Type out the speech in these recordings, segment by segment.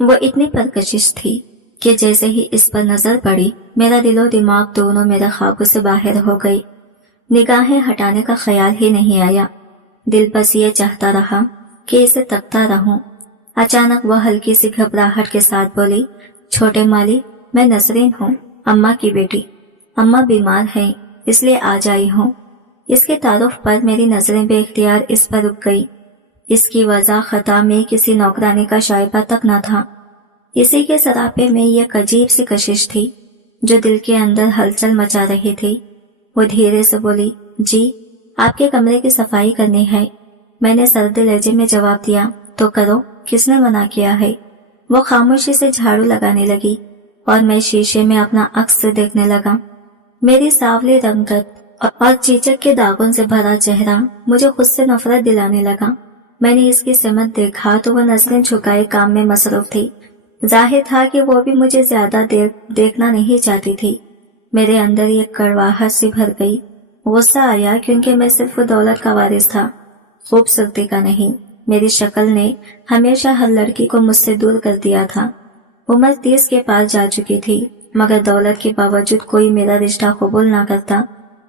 वो इतनी परकशिश थी कि जैसे ही इस पर नजर पड़ी मेरा दिलो दिमाग दोनों मेरे ख्वाबों से बाहर हो गई। निगाहें हटाने का ख्याल ही नहीं आया। दिल बस ये चाहता रहा कि इसे तकता रहूं। अचानक वह हल्की सी घबराहट के साथ बोली, छोटे माली, मैं नसरीन हूँ, अम्मा की बेटी। अम्मा बीमार है इसलिए आज आई हूँ। इसके तारुफ पर मेरी नजरें बेख्तियार इस पर रुक गई। इसकी वजह खता में किसी नौकरानी का शाइबा तक न था। इसी के सरापे में एक अजीब सी कशिश थी जो दिल के अंदर हलचल मचा रही थी। वो धीरे से बोली, जी आपके कमरे की सफाई करनी है। मैंने सर्द लहजे में जवाब दिया, तो करो, किसने मना किया है। वो खामोशी से झाड़ू लगाने लगी और मैं शीशे में अपना अक्स देखने लगा। मेरी सांवली रंगत और चीचक के दागों से भरा चेहरा मुझे खुद से नफरत दिलाने लगा। मैंने इसकी सिमत देखा तो वह नजरें झुकाए काम में मसरूफ थी। जाहिर था कि वो भी मुझे ज्यादा देर देखना नहीं चाहती थी। मेरे अंदर एक कड़वाहट सी भर गई। गुस्सा आया क्योंकि मैं सिर्फ दौलत का वारिस था, खूबसूरती का नहीं। मेरी शक्ल ने हमेशा हर लड़की को मुझसे दूर कर दिया था। उम्र 30 के पार जा चुकी थी, मगर दौलत के बावजूद कोई मेरा रिश्ता कबूल ना करता।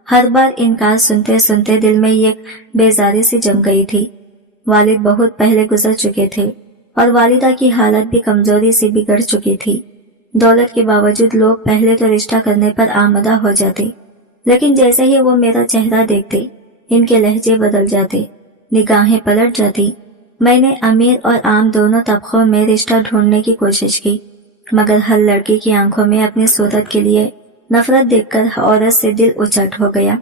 हर बार इनकार सुनते सुनते दिल में एक बेजारी सी जम गई थी। वालिद बहुत पहले गुजर चुके थे और वालिदा की हालत भी कमजोरी से बिगड़ चुकी थी। दौलत के बावजूद लोग पहले तो रिश्ता करने पर आमदा हो जाते, लेकिन जैसे ही वो मेरा चेहरा देखते इनके लहजे बदल जाते, निगाहें पलट जाती। मैंने अमीर और आम दोनों तबकों में रिश्ता ढूंढने की कोशिश की, मगर हर लड़की की आंखों में अपनी सूरत के लिए नफरत देखकर औरत से दिल उचट हो गया।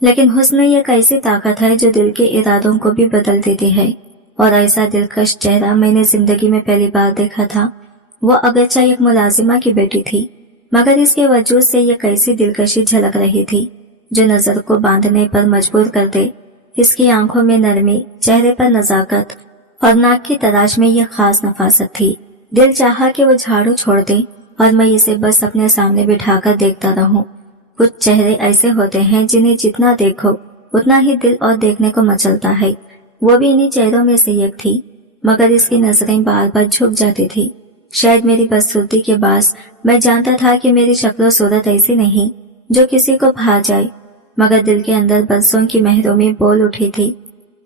लेकिन हुस्न एक ऐसी ताकत है जो दिल के इरादों को भी बदल देती है, और ऐसा दिलकश चेहरा मैंने जिंदगी में पहली बार देखा था। वो अगरचे एक मुलाजिमा की बेटी थी, मगर इसके वजूद से एक ऐसी दिलकशी झलक रही थी जो नजर को बांधने पर मजबूर कर दे। इसकी आंखों में नरमी, चेहरे पर नजाकत और नाक की तराश में यह खास नफासत थी। दिल चाहा कि वो झाड़ू छोड़ दे और मैं इसे बस अपने सामने बिठाकर देखता रहूं। कुछ चेहरे ऐसे होते हैं जिन्हें जितना देखो उतना ही दिल और देखने को मचलता है। वो भी इन्हीं चेहरों में से एक थी, मगर इसकी नजरें बार बार झुक जाती थी। शायद मेरी बदसूरती के बास मैं जानता था कि मेरी शक्ल सूरत ऐसी नहीं जो किसी को भा जाए, मगर दिल के अंदर बरसों की महरूमी बोल उठी थी।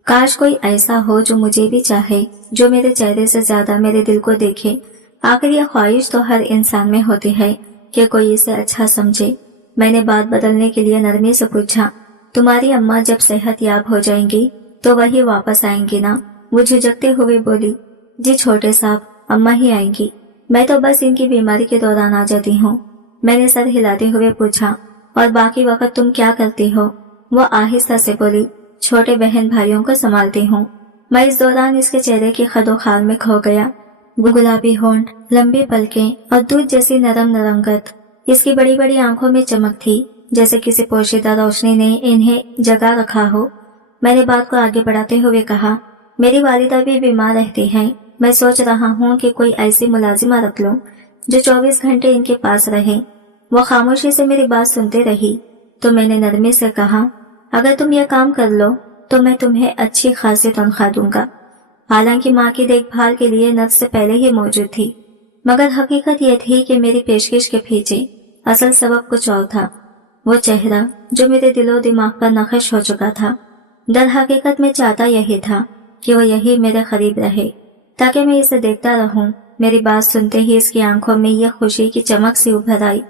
काश कोई ऐसा हो जो मुझे भी चाहे, जो मेरे चेहरे से ज्यादा मेरे दिल को देखे। आखिर यह ख्वाहिश तो हर इंसान में होती है कि कोई इसे अच्छा समझे। मैंने बात बदलने के लिए नरमी से पूछा, तुम्हारी अम्मा जब सेहत याब हो जाएंगी तो वही वापस आएंगी ना? वो झिझकते हुए बोली, जी छोटे साहब, अम्मा ही आएंगी। मैं तो बस इनकी बीमारी के दौरान आ जाती हूँ। मैंने सर हिलाते हुए पूछा, और बाकी वक्त तुम क्या करती हो? वो आहिस्ता से बोली, छोटे बहन भाइयों को संभालती हूँ। मैं इस दौरान इसके चेहरे की खदोखाल में खो गया। गुलाबी होंठ, लंबी पलकें और दूध जैसी नरम रंगत। इसकी बड़ी बड़ी आंखों में चमक थी, जैसे किसी पोशीदा रोशनी ने इन्हें जगा रखा हो। मैंने बात को आगे बढ़ाते हुए कहा, मेरी वालिदा भी बीमार रहती हैं। मैं सोच रहा हूँ कि कोई ऐसी मुलाजिमा रख लूं जो 24 घंटे इनके पास रहे। वो खामोशी से मेरी बात सुनते रही, तो मैंने नरमी से कहा, अगर तुम यह काम कर लो तो मैं तुम्हें अच्छी खासी तनख्वाह दूंगा। हालांकि माँ की देखभाल के लिए नर्स से पहले ही मौजूद थी, मगर हकीकत यह थी कि मेरी पेशकश के पीछे असल सबब कुछ और था। वो चेहरा जो मेरे दिलो दिमाग पर नक्श हो चुका था, दर हकीकत में चाहता यही था कि वो यही मेरे करीब रहे ताकि मैं इसे देखता रहूं। मेरी बात सुनते ही इसकी आंखों में यह खुशी की चमक सी उभर आई।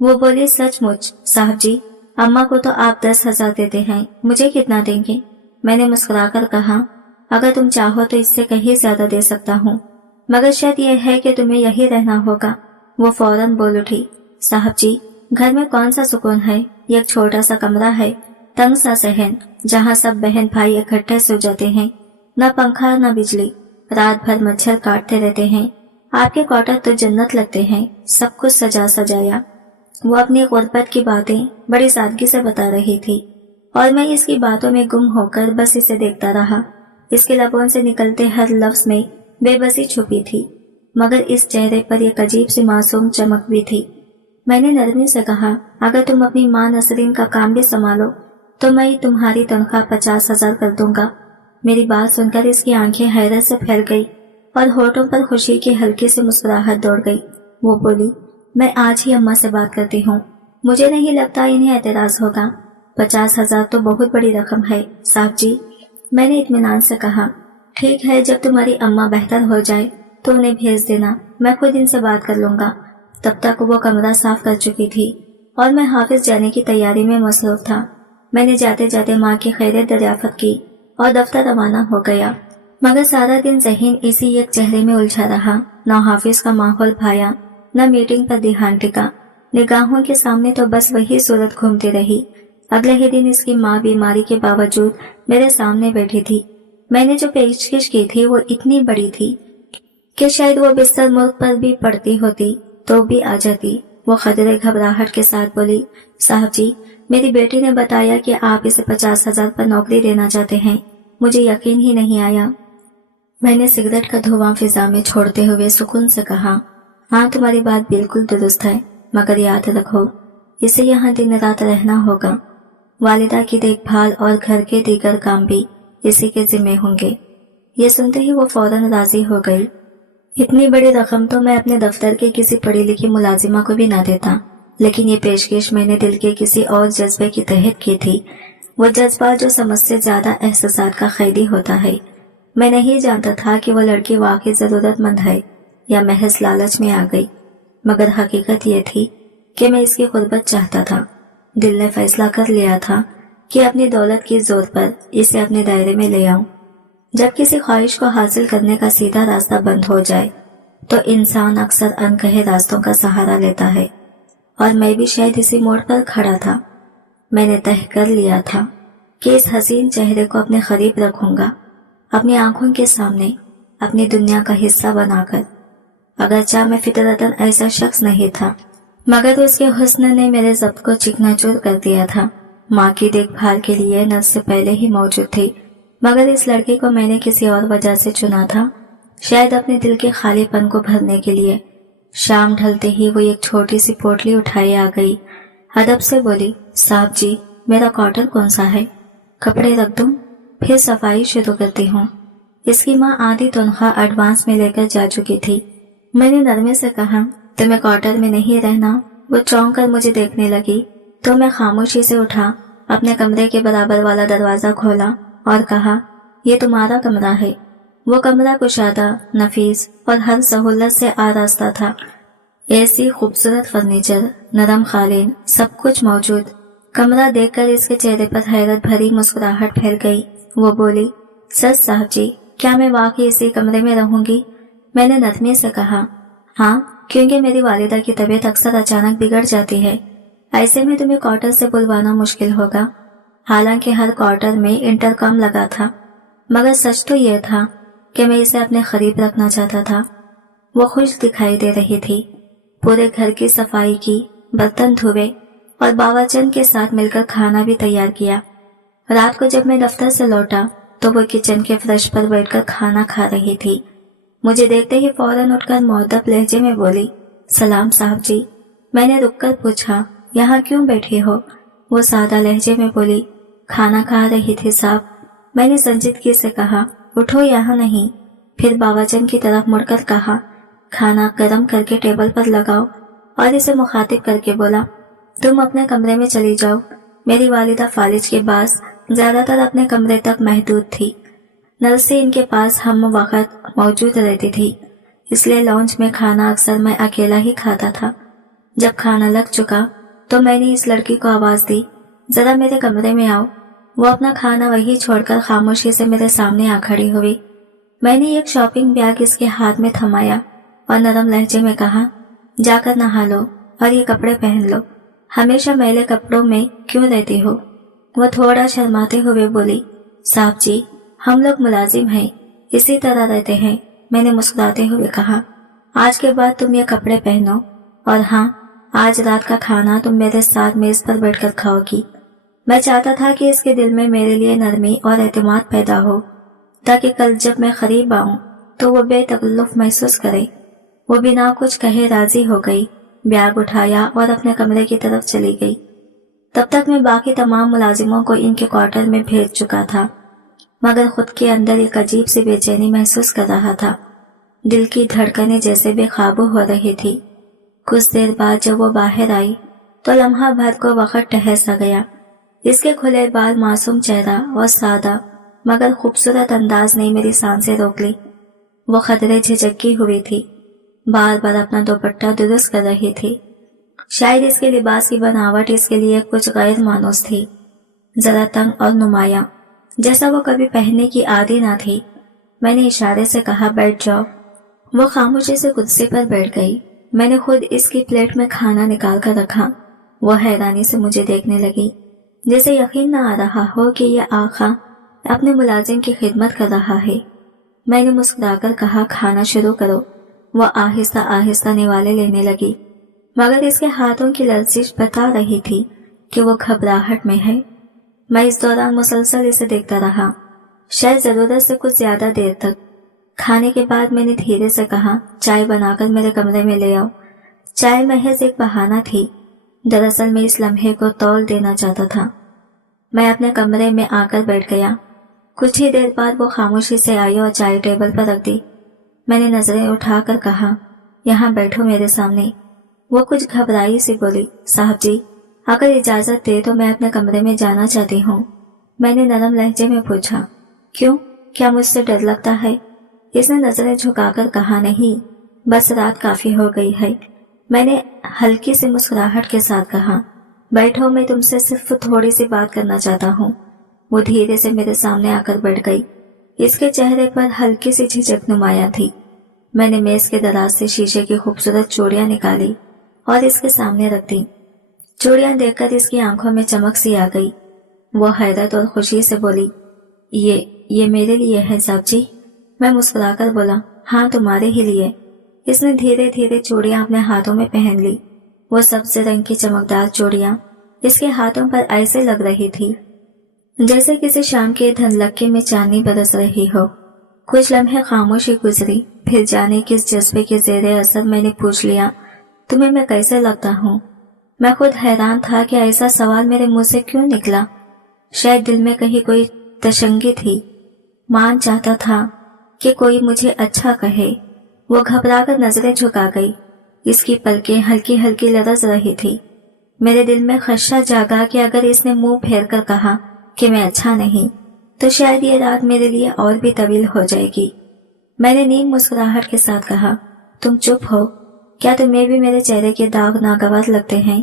वो बोली, सचमुच साहब जी, अम्मा को तो आप 10,000 देते हैं, मुझे कितना देंगे? मैंने मुस्कुराकर कहा, अगर तुम चाहो तो इससे कहीं ज्यादा दे सकता हूँ, मगर शर्त यह है कि तुम्हें यही रहना होगा। वो फौरन बोल उठी, साहब जी, घर में कौन सा सुकून है? एक छोटा सा कमरा है, तंग सा सहन, जहाँ सब बहन भाई इकट्ठे सो जाते हैं। न पंखा न बिजली, रात भर मच्छर काटते रहते हैं। आपके क्वार्टर तो जन्नत लगते हैं, सब कुछ सजा सजाया। वो अपनी गुर्बत की बातें बड़ी सादगी से बता रही थी और मैं इसकी बातों में गुम होकर बस इसे देखता रहा। इसके लबों से निकलते हर लफ्ज में बेबसी छुपी थी, मगर इस चेहरे पर एक अजीब सी मासूम चमक भी थी। मैंने नरमी से कहा, अगर तुम अपनी माँ नसरीन का काम भी संभालो तो मैं तुम्हारी तनख्वाह 50,000 कर दूंगा। मेरी बात सुनकर इसकी आंखें हैरत से फैल गई। اور ہونٹوں پر خوشی کی ہلکی سی مسکراہٹ دوڑ گئی۔ وہ بولی، میں آج ہی اماں سے بات کرتی ہوں، مجھے نہیں لگتا انہیں اعتراض ہوگا۔ 50,000 تو بہت بڑی رقم ہے صاحب جی، میں نے اطمینان سے کہا۔ ٹھیک ہے، جب تمہاری اماں بہتر ہو جائے تو انہیں بھیج دینا، میں خود ان سے بات کر لوں گا۔ تب تک وہ کمرہ صاف کر چکی تھی اور میں حافظ جانے کی تیاری میں مصروف تھا۔ میں نے جاتے جاتے ماں کی خیریت دریافت کی اور دفتر روانہ ہو گیا، مگر سارا دن ذہن اسی ایک چہرے میں الجھا رہا۔ نہ حافظ کا ماحول بھایا، نہ میٹنگ پر دھیان ٹکا، نگاہوں کے سامنے تو بس وہی صورت گھومتی رہی۔ اگلے ہی دن اس کی ماں بیماری کے باوجود میرے سامنے بیٹھی تھی۔ میں نے جو پیشکش کی تھی وہ اتنی بڑی تھی کہ شاید وہ بستر ملک پر بھی پڑتی ہوتی تو بھی آ جاتی۔ وہ قدرے گھبراہٹ کے ساتھ بولی، صاحب جی، میری بیٹی نے بتایا کہ آپ اسے 50,000 پر نوکری دینا چاہتے ہیں، مجھے یقین ہی نہیں آیا۔ میں نے سگریٹ کا دھواں فضا میں چھوڑتے ہوئے سکون سے کہا، ہاں تمہاری بات بالکل درست ہے، مگر یاد رکھو اسے یہاں دن رات رہنا ہوگا۔ والدہ کی دیکھ بھال اور گھر کے دیگر کام بھی اسی کے ذمہ ہوں گے۔ یہ سنتے ہی وہ فوراً راضی ہو گئی۔ اتنی بڑی رقم تو میں اپنے دفتر کے کسی پڑھی لکھی ملازمہ کو بھی نہ دیتا، لیکن یہ پیشکش میں نے دل کے کسی اور جذبے کی تحت کی تھی، وہ جذبہ جو سمجھ سے زیادہ احساسات کا قیدی ہوتا ہے۔ میں نہیں جانتا تھا کہ وہ لڑکی واقعی ضرورت مند ہے یا محض لالچ میں آ گئی، مگر حقیقت یہ تھی کہ میں اس کی قربت چاہتا تھا۔ دل نے فیصلہ کر لیا تھا کہ اپنی دولت کی زور پر اسے اپنے دائرے میں لے آؤں۔ جب کسی خواہش کو حاصل کرنے کا سیدھا راستہ بند ہو جائے تو انسان اکثر انکہے راستوں کا سہارا لیتا ہے، اور میں بھی شاید اسی موڑ پر کھڑا تھا۔ میں نے طے کر لیا تھا کہ اس حسین چہرے کو اپنے قریب رکھوں گا، اپنی آنکھوں کے سامنے، اپنی دنیا کا حصہ بنا کر۔ اگرچہ میں فطرتاً ایسا شخص نہیں تھا، مگر اس کے حسن نے میرے ضبط کو چکنا چور کر دیا تھا۔ ماں کی دیکھ بھال کے لیے نرس سے پہلے ہی موجود تھی، مگر اس لڑکی کو میں نے کسی اور وجہ سے چنا تھا، شاید اپنے دل کے خالی پن کو بھرنے کے لیے۔ شام ڈھلتے ہی وہ ایک چھوٹی سی پوٹلی اٹھائے آ گئی، ادب سے بولی، صاحب جی، میرا کوارٹر کون سا ہے؟ کپڑے رکھ دوں، پھر صفائی شروع کرتی ہوں۔ اس کی ماں آدھی تنخواہ ایڈوانس میں لے کر جا چکی تھی۔ میں نے نرمے سے کہا، تمہیں کوارٹر میں نہیں رہنا؟ وہ چونک کر مجھے دیکھنے لگی تو میں خاموشی سے اٹھا، اپنے کمرے کے برابر والا دروازہ کھولا اور کہا، یہ تمہارا کمرہ ہے۔ وہ کمرہ کشادہ، نفیس اور ہر سہولت سے آراستہ تھا۔ اے سی، خوبصورت فرنیچر، نرم قالین، سب کچھ موجود۔ کمرہ دیکھ کر اس کے چہرے پر حیرت بھری مسکراہٹ پھیل گئی۔ وہ بولی، سچ صاحب جی، کیا میں واقعی اسی کمرے میں رہوں گی؟ میں نے نرمی سے کہا، ہاں، کیونکہ میری والدہ کی طبیعت اکثر اچانک بگڑ جاتی ہے، ایسے میں تمہیں کوارٹر سے بلوانا مشکل ہوگا۔ حالانکہ ہر کوارٹر میں انٹرکام لگا تھا، مگر سچ تو یہ تھا کہ میں اسے اپنے قریب رکھنا چاہتا تھا۔ وہ خوش دکھائی دے رہی تھی، پورے گھر کی صفائی کی، برتن دھوئے اور باورچن کے ساتھ مل کر کھانا بھی تیار کیا۔ رات کو جب میں دفتر سے لوٹا تو وہ کچن کے فرش پر بیٹھ کر کھانا کھا رہی تھی۔ مجھے دیکھتے ہی فوراً اٹھ کر مؤدب لہجے میں بولی، سلام صاحب جی۔ میں نے رک کر پوچھا، یہاں کیوں بیٹھی ہو؟ وہ سادہ لہجے میں بولی، کھانا کھا رہی تھی صاحب۔ میں نے سنجیدگی سے کہا، اٹھو، یہاں نہیں۔ پھر باورچن کی طرف مڑ کر کہا، کھانا گرم کر کے ٹیبل پر لگاؤ، اور اسے مخاطب کر کے بولا، تم اپنے کمرے میں چلی جاؤ۔ میری والدہ فالج کے باعث زیادہ تر اپنے کمرے تک محدود تھی۔ نرسی ان کے پاس ہم وقت موجود رہتی تھی، اس لیے لانچ میں کھانا اکثر میں اکیلا ہی کھاتا تھا۔ جب کھانا لگ چکا تو میں نے اس لڑکی کو آواز دی، ذرا میرے کمرے میں آؤ۔ وہ اپنا کھانا وہی چھوڑ کر خاموشی سے میرے سامنے آ کھڑی ہوئی۔ میں نے ایک شاپنگ بیگ اس کے ہاتھ میں تھمایا اور نرم لہجے میں کہا، جا کر نہا لو اور یہ کپڑے پہن لو، ہمیشہ میلے کپڑوں میں کیوں رہتی ہو؟ وہ تھوڑا شرماتے ہوئے بولی، صاحب جی، ہم لوگ ملازم ہیں، اسی طرح رہتے ہیں۔ میں نے مسکراتے ہوئے کہا، آج کے بعد تم یہ کپڑے پہنو، اور ہاں، آج رات کا کھانا تم میرے ساتھ میز پر بیٹھ کر کھاؤ گی۔ میں چاہتا تھا کہ اس کے دل میں میرے لیے نرمی اور اعتماد پیدا ہو، تاکہ کل جب میں قریب آؤں تو وہ بے تکلف محسوس کرے۔ وہ بنا کچھ کہے راضی ہو گئی، بیگ اٹھایا اور اپنے کمرے کی طرف چلی گئی۔ تب تک میں باقی تمام ملازموں کو ان کے کوارٹر میں بھیج چکا تھا، مگر خود کے اندر ایک عجیب سی بے چینی محسوس کر رہا تھا۔ दिल की धड़कनें जैसे बेकाबू हो रही थी। कुछ देर बाद जब वो बाहर आई तो लम्हा भर को वक्त ठहर सा गया। इसके खुले बाल, मासूम चेहरा और सादा मगर खूबसूरत अंदाज ने मेरी सांसें रोक ली। वो खतरे झिझकी हुई थी, बार बार अपना दुपट्टा दुरुस्त कर रही थी। शायद इसके लिबास की बनावट इसके लिए कुछ गैर मानूस थी, जरा तंग और नुमाया, जैसा वो कभी पहनने की आदी ना थी। मैंने इशारे से कहा बैठ जाओ। वो खामोशी से कुर्सी पर बैठ गई। मैंने खुद इसकी प्लेट में खाना निकाल कर रखा। वो हैरानी से मुझे देखने लगी, जैसे यकीन न आ रहा हो कि यह आका अपने मुलाजिम की खिदमत कर रहा है। मैंने मुस्कुराकर कहा खाना शुरू करो। वो आहिस्ता आहिस्ता निवाले लेने लगी, मगर इसके हाथों की लर्जिश बता रही थी कि वो घबराहट में है। मैं इस दौरान मुसलसल इसे देखता रहा, शायद जरूरत से कुछ ज्यादा देर तक। खाने के बाद मैंने धीरे से कहा चाय बनाकर मेरे कमरे में ले आओ। चाय महज एक बहाना थी, दरअसल मैं इस लम्हे को तौल देना चाहता था। मैं अपने कमरे में आकर बैठ गया। कुछ ही देर बाद वो खामोशी से आई और चाय टेबल पर रख दी। मैंने नजरें उठाकर कहा यहाँ बैठो मेरे सामने। वो कुछ घबराई सी बोली साहब जी, अगर इजाजत दे तो मैं अपने कमरे में जाना चाहती हूँ। मैंने नरम लहजे में पूछा क्यों, क्या मुझसे डर लगता है? इसने नजरें झुकाकर कहा नहीं, बस रात काफी हो गई है। मैंने हल्की सी मुस्कुराहट के साथ कहा बैठो, मैं तुमसे सिर्फ थोड़ी सी बात करना चाहता हूँ। वो धीरे से मेरे सामने आकर बैठ गई। इसके चेहरे पर हल्की सी झिझक नुमाया थी। मैंने मेज के दराज से शीशे की खूबसूरत चूड़ियां निकाली और इसके सामने रख दी। चूड़ियां देखकर इसकी आंखों में चमक सी आ गई। वो हैरत और खुशी से बोली ये मेरे लिए है साहब जी। मैं मुस्कुराकर बोला हाँ, तुम्हारे ही लिए। इसने धीरे धीरे चूड़ियां अपने हाथों में पहन ली। वो सब्ज रंग की चमकदार चूड़ियां इसके हाथों पर ऐसे लग रही थी जैसे किसी शाम के धनलक्की में चांदनी बरस रही हो। कुछ लम्हे खामोशी गुजरी, फिर जाने किस जज्बे के जेरे असर मैंने पूछ लिया तुम्हें मैं कैसे लगता हूँ? मैं खुद हैरान था कि ऐसा सवाल मेरे मुंह से क्यों निकला। शायद दिल में कहीं कोई तशंगी थी। मान चाहता था कि कोई मुझे अच्छा कहे। वो घबराकर नजरें झुका गई। इसकी पलकें हल्की हल्की लरज रही थी। मेरे दिल में खदशा जागा कि अगर इसने मुंह फेर कर कहा कि मैं अच्छा नहीं तो शायद ये रात मेरे लिए और भी तवील हो जाएगी। मैंने नीम मुस्कुराहट के साथ कहा तुम चुप हो। क्या तुम्हें भी मेरे चेहरे के दाग नागवार लगते हैं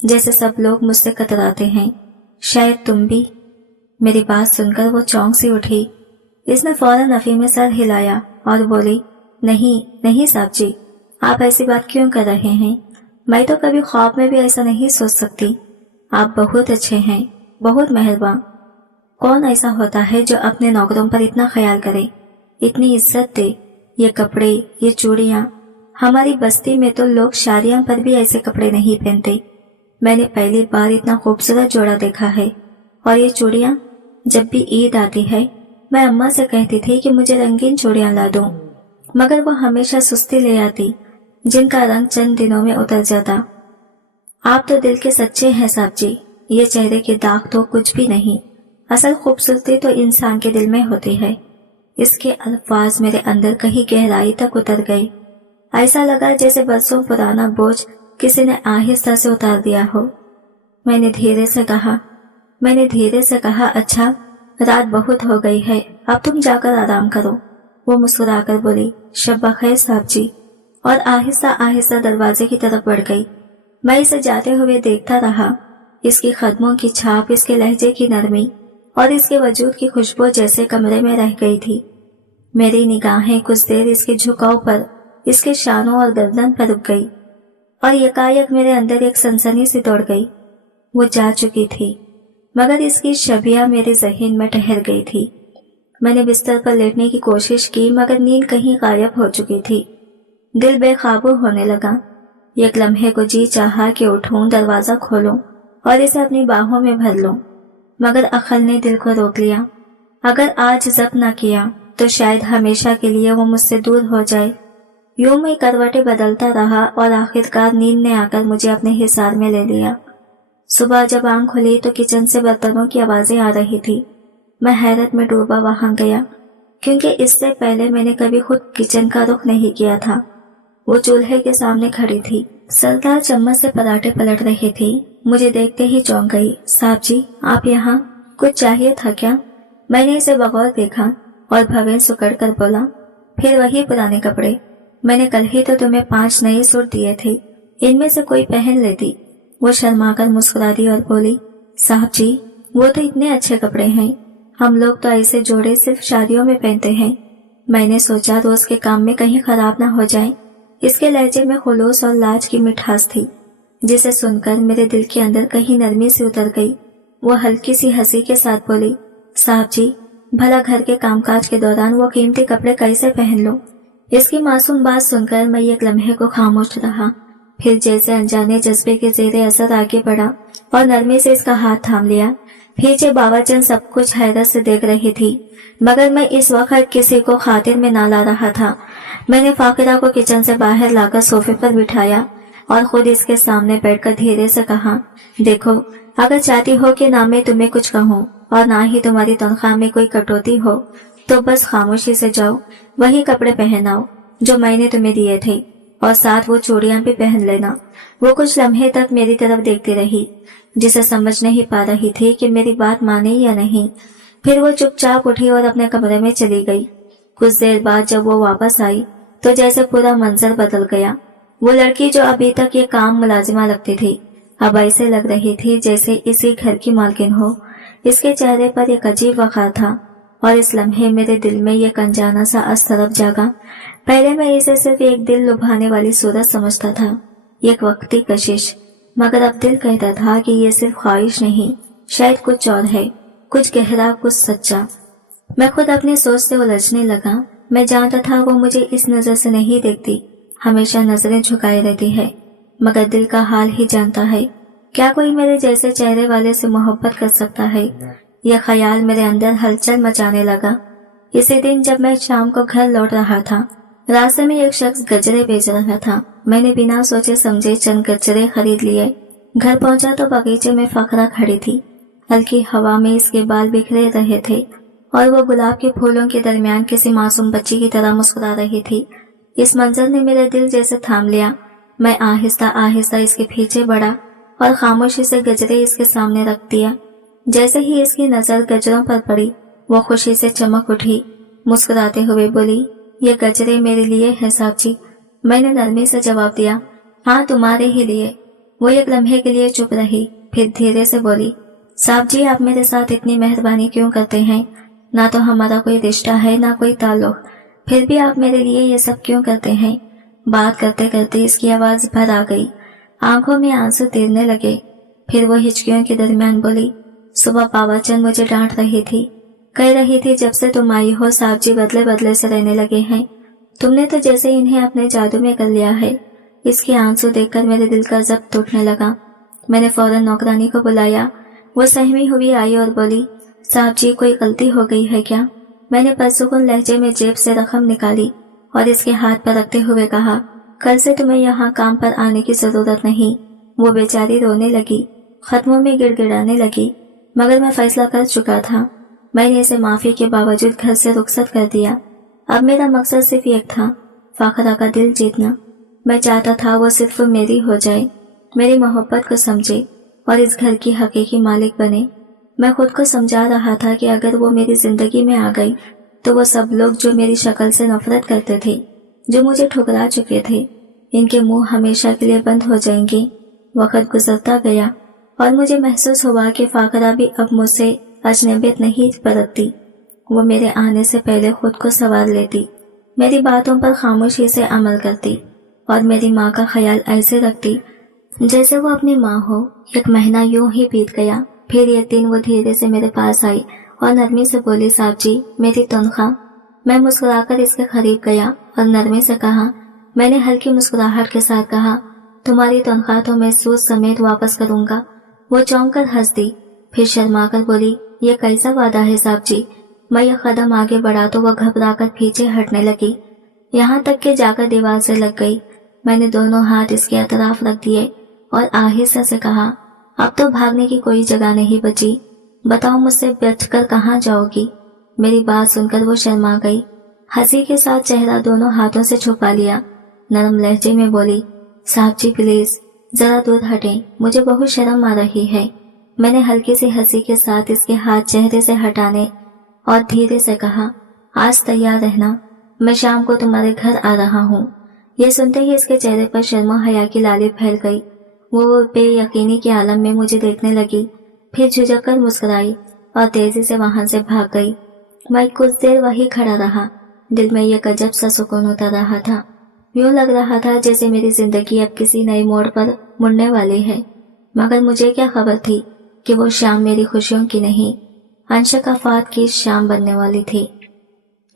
जैसे सब लोग मुझसे कतराते हैं? शायद तुम भी। मेरी बात सुनकर वो चौंक सी उठी। इसने फौरन नफी में सर हिलाया और बोली नहीं साहब जी, आप ऐसी बात क्यों कर रहे हैं? मैं तो कभी ख्वाब में भी ऐसा नहीं सोच सकती। आप बहुत अच्छे हैं, बहुत मेहरबान। कौन ऐसा होता है जो अपने नौकरों पर इतना ख्याल करे, इतनी इज्जत दे? ये कपड़े, ये चूड़ियां, हमारी बस्ती में तो लोग शादियों पर भी ऐसे कपड़े नहीं पहनते। मैंने पहली बार इतना खूबसूरत जोड़ा देखा है। और ये चूड़ियां, जब भी ईद आती है मैं अम्मा से कहती थी कि मुझे रंगीन चूड़ियां ला दो, मगर वो हमेशा सुस्ती ले आती जिनका रंग चंद दिनों में उतर जाता। आप तो दिल के सच्चे हैं साहब जी। ये चेहरे के दाग तो कुछ भी नहीं, असल खूबसूरती तो इंसान के दिल में होती है। इसके अल्फाज मेरे अंदर कहीं गहराई तक उतर गए। ऐसा लगा जैसे बरसों पुराना बोझ किसी ने आहिस्ता से उतार दिया हो। मैंने धीरे से कहा अच्छा, रात बहुत हो गई है, अब तुम जाकर आराम करो। वो मुस्कुराकर बोली शब बखैर साहब जी, और आहिस्ता आहिस्ता दरवाजे की तरफ बढ़ गई। मैं इसे जाते हुए देखता रहा। इसकी कदमों की छाप, इसके लहजे की नरमी और इसके वजूद की खुशबू जैसे कमरे में रह गई थी। मेरी निगाहें कुछ देर इसके झुकाव पर, इसके शानों और गर्दन पर रुक गई और यकायक मेरे अंदर एक सनसनी सी दौड़ गई। वो जा चुकी थी, मगर इसकी शबिया मेरे ज़हन में ठहर गई थी। मैंने बिस्तर पर लेटने की कोशिश की, मगर नींद कहीं गायब हो चुकी थी। दिल बेकाबू होने लगा। एक लम्हे को जी चाहा कि उठूं, दरवाजा खोलूं और इसे अपनी बाहों में भर लूं, मगर अक्ल ने दिल को रोक लिया। अगर आज जब्त न किया तो शायद हमेशा के लिए वो मुझसे दूर हो जाए। यूं मैं करवटें बदलता रहा और आखिरकार नींद ने आकर मुझे अपने हिसार में ले लिया। सुबह जब आंख खुली तो किचन से बर्तनों की आवाजें आ रही थी। मैं हैरत में डूबा वहां गया। کیونکہ اس سے پہلے میں نے کبھی خود کچن کا رخ نہیں کیا تھا۔ وہ چولہے کے سامنے کھڑی تھی، سردار چمچ سے پراٹھے پلٹ رہی تھی۔ مجھے دیکھتے ہی چونک گئی۔ صاحب جی آپ یہاں، کچھ چاہیے تھا کیا؟ میں نے اسے بغور دیکھا اور بھویں سکڑ کر بولا، پھر وہی پرانے کپڑے، میں نے کل ہی تو تمہیں 5 نئے سوٹ دیے تھے، ان میں سے کوئی پہن لیتی۔ وہ شرما کر مسکرا دی اور بولی، صاحب جی وہ تو اتنے اچھے کپڑے ہیں، ہم لوگ تو ایسے جوڑے صرف شادیوں میں پہنتے ہیں۔ میں نے سوچا روز کے کام میں کہیں خراب نہ ہو جائے۔ اس کے لہجے میں خلوص اور لاج کی مٹھاس تھی، جسے سن کر میرے دل کے اندر کہیں نرمی سے اتر گئی۔ وہ ہلکی سی ہنسی کے ساتھ بولی، صاحب جی بھلا گھر کے کام کاج کے دوران وہ قیمتی کپڑے کیسے پہن لوں؟ اس کی معصوم بات سن کر میں ایک لمحے کو خاموش رہا، پھر جیسے انجانے جذبے کے زیر اثر آگے بڑھا اور نرمی سے اس کا ہاتھ تھام لیا۔ پیچھے بابا جان سب کچھ حیرت سے دیکھ رہی تھی، مگر میں اس وقت کسی کو خاطر میں نہ لا رہا تھا۔ میں نے فاقدہ کو کچن سے باہر لا کر صوفے پر بٹھایا اور خود اس کے سامنے بیٹھ کر دھیرے سے کہا، دیکھو اگر چاہتی ہو کہ نہ میں تمہیں کچھ کہوں اور نہ ہی تمہاری تنخواہ میں کوئی کٹوتی ہو تو بس خاموشی سے جاؤ، وہی کپڑے پہناؤ جو میں نے تمہیں دیے تھے، اور ساتھ وہ چوڑیاں بھی پہن لینا۔ وہ کچھ لمحے تک میری طرف دیکھتی رہی، جسے سمجھ نہیں پا رہی تھی کہ میری بات مانے یا نہیں۔ پھر وہ چپ چاپ اٹھی اور اپنے کمرے میں چلی گئی۔ کچھ دیر بعد جب وہ واپس آئی تو جیسے پورا منظر بدل گیا۔ وہ لڑکی جو ابھی تک یہ کام ملازمہ لگتی تھی، اب ایسے لگ رہی تھی جیسے اسی گھر کی مالکن ہو۔ اس کے چہرے پر ایک عجیب وقار تھا اور اس لمحے میرے دل میں ایک انجانا سا اضطراب جاگا۔ پہلے میں اسے صرف ایک دل لبھانے والی صورت سمجھتا تھا، ایک وقتی کشش، مگر اب دل کہتا تھا کہ یہ صرف خواہش نہیں، شاید کچھ اور ہے، کچھ گہرا، کچھ سچا۔ میں خود اپنی سوچ سے الجھنے لگا۔ میں جانتا تھا وہ مجھے اس نظر سے نہیں دیکھتی، ہمیشہ نظریں جھکائے رہتی ہے، مگر دل کا حال ہی جانتا ہے۔ کیا کوئی میرے جیسے چہرے والے سے محبت کر سکتا ہے؟ یہ خیال میرے اندر ہلچل مچانے لگا۔ اسی دن جب میں شام کو گھر لوٹ رہا تھا، راستے میں ایک شخص گجرے بیچ رہا تھا۔ میں نے بنا سوچے سمجھے چند گجرے خرید لیے۔ گھر پہنچا تو باغیچے میں فقرہ کھڑی تھی، ہلکی ہوا میں اس کے بال بکھرے رہے تھے اور وہ گلاب کے پھولوں کے درمیان کسی معصوم بچی کی طرح مسکرا رہی تھی۔ اس منظر نے میرا دل جیسے تھام لیا۔ میں آہستہ آہستہ اس کے پیچھے بڑھا اور خاموشی سے گجرے اس کے سامنے رکھ دیا۔ جیسے ہی اس کی نظر گجروں پر پڑی، وہ خوشی سے چمک اٹھی، مسکراتے ہوئے بولی، یہ گجرے میرے لیے ہیں صاحب جی۔ میں نے نرمی سے جواب دیا، ہاں تمہارے ہی لیے۔ وہ ایک لمحے کے لیے چپ رہی، پھر دھیرے سے بولی، صاحب جی آپ میرے ساتھ اتنی مہربانی کیوں کرتے ہیں؟ نہ تو ہمارا کوئی رشتہ ہے نہ کوئی تعلق، پھر بھی آپ میرے لیے یہ سب کیوں کرتے ہیں؟ بات کرتے کرتے اس کی آواز بھر آ گئی، آنکھوں میں آنسو تیرنے لگے۔ پھر وہ ہچکیوں کے درمیان بولی، صبح بابا چند مجھے ڈانٹ رہی تھی، کہہ رہی تھی جب سے تم آئی ہو صاحب جی بدلے بدلے سے رہنے لگے ہیں، تم نے تو جیسے انہیں اپنے جادو میں کر لیا ہے۔ اس کے آنسو دیکھ کر میرے دل کا ضبط ٹوٹنے لگا۔ میں نے فوراً نوکرانی کو بلایا۔ وہ سہمی ہوئی آئی اور بولی، صاحب جی کوئی غلطی ہو گئی ہے کیا؟ میں نے پرسکون لہجے میں جیب سے رقم نکالی اور اس کے ہاتھ پر رکھتے ہوئے کہا، کل سے تمہیں یہاں کام پر آنے کی ضرورت نہیں۔ وہ بیچاری رونے لگی، ختموں میں گڑ گڑانے لگی، مگر میں فیصلہ کر چکا تھا۔ میں نے اسے معافی کے باوجود گھر سے رخصت کر دیا۔ اب میرا مقصد صرف ایک تھا، فاخرہ کا دل جیتنا۔ میں چاہتا تھا وہ صرف میری ہو جائے، میری محبت کو سمجھے اور اس گھر کی حقیقی مالک بنے۔ میں خود کو سمجھا رہا تھا کہ اگر وہ میری زندگی میں آ گئی تو وہ سب لوگ جو میری شکل سے نفرت کرتے تھے، جو مجھے ٹھکرا چکے تھے، ان کے منہ ہمیشہ کے لیے بند ہو جائیں گے۔ وقت گزرتا گیا اور مجھے محسوس ہوا کہ فاخرہ بھی اب مجھ سے اجنبیت نہیں برتتی۔ وہ میرے آنے سے پہلے خود کو سنوار لیتی، میری باتوں پر خاموشی سے عمل کرتی اور میری ماں کا خیال ایسے رکھتی جیسے وہ اپنی ماں ہو۔ ایک مہینہ یوں ہی بیت گیا۔ پھر ایک دن وہ دھیرے سے میرے پاس آئی اور نرمی سے بولی، صاحب جی میری تنخواہ۔ میں مسکرا کر اس کے قریب گیا اور نرمی سے کہا، میں نے ہلکی مسکراہٹ کے ساتھ کہا، تمہاری تنخواہ تو میں سود سمیت واپس کروں گا۔ وہ چونک کر ہنس دی، پھر شرما کر بولی، یہ کیسا وعدہ ہے صاحب جی؟ میں ایک قدم آگے بڑھا تو وہ گھبرا کر پیچھے ہٹنے لگی، یہاں تک کہ جا کر دیوار سے لگ گئی۔ میں نے دونوں ہاتھ اس کے اطراف رکھ دیے اور آہستہ سے کہا، اب تو بھاگنے کی کوئی جگہ نہیں بچی، بتاؤ مجھ سے بچ کر کہاں جاؤ گی؟ मेरी बात सुनकर वो शर्मा गई। हंसी के साथ चेहरा दोनों हाथों से छुपा लिया। नरम लहजे में बोली, साहब जी प्लीज जरा दूर हटें, मुझे बहुत शर्म आ रही है। मैंने हल्की सी हंसी के साथ इसके हाथ चेहरे से हटाने और धीरे से कहा, आज तैयार रहना, मैं शाम को तुम्हारे घर आ रहा हूँ। ये सुनते ही इसके चेहरे पर शर्म हया की लाली फैल गई। वो बेयकीनी के आलम में मुझे देखने लगी, फिर झुझक कर मुस्कुराई और तेजी से वहां से भाग गई। मैं कुछ देर वहीं खड़ा रहा। दिल में यह गजब सा सुकून उतर रहा था। यूं लग रहा था जैसे मेरी जिंदगी अब किसी नए मोड़ पर मुड़ने वाली है। मगर मुझे क्या खबर थी कि वो शाम मेरी खुशियों की नहीं, अंशकाफात की शाम बनने वाली थी।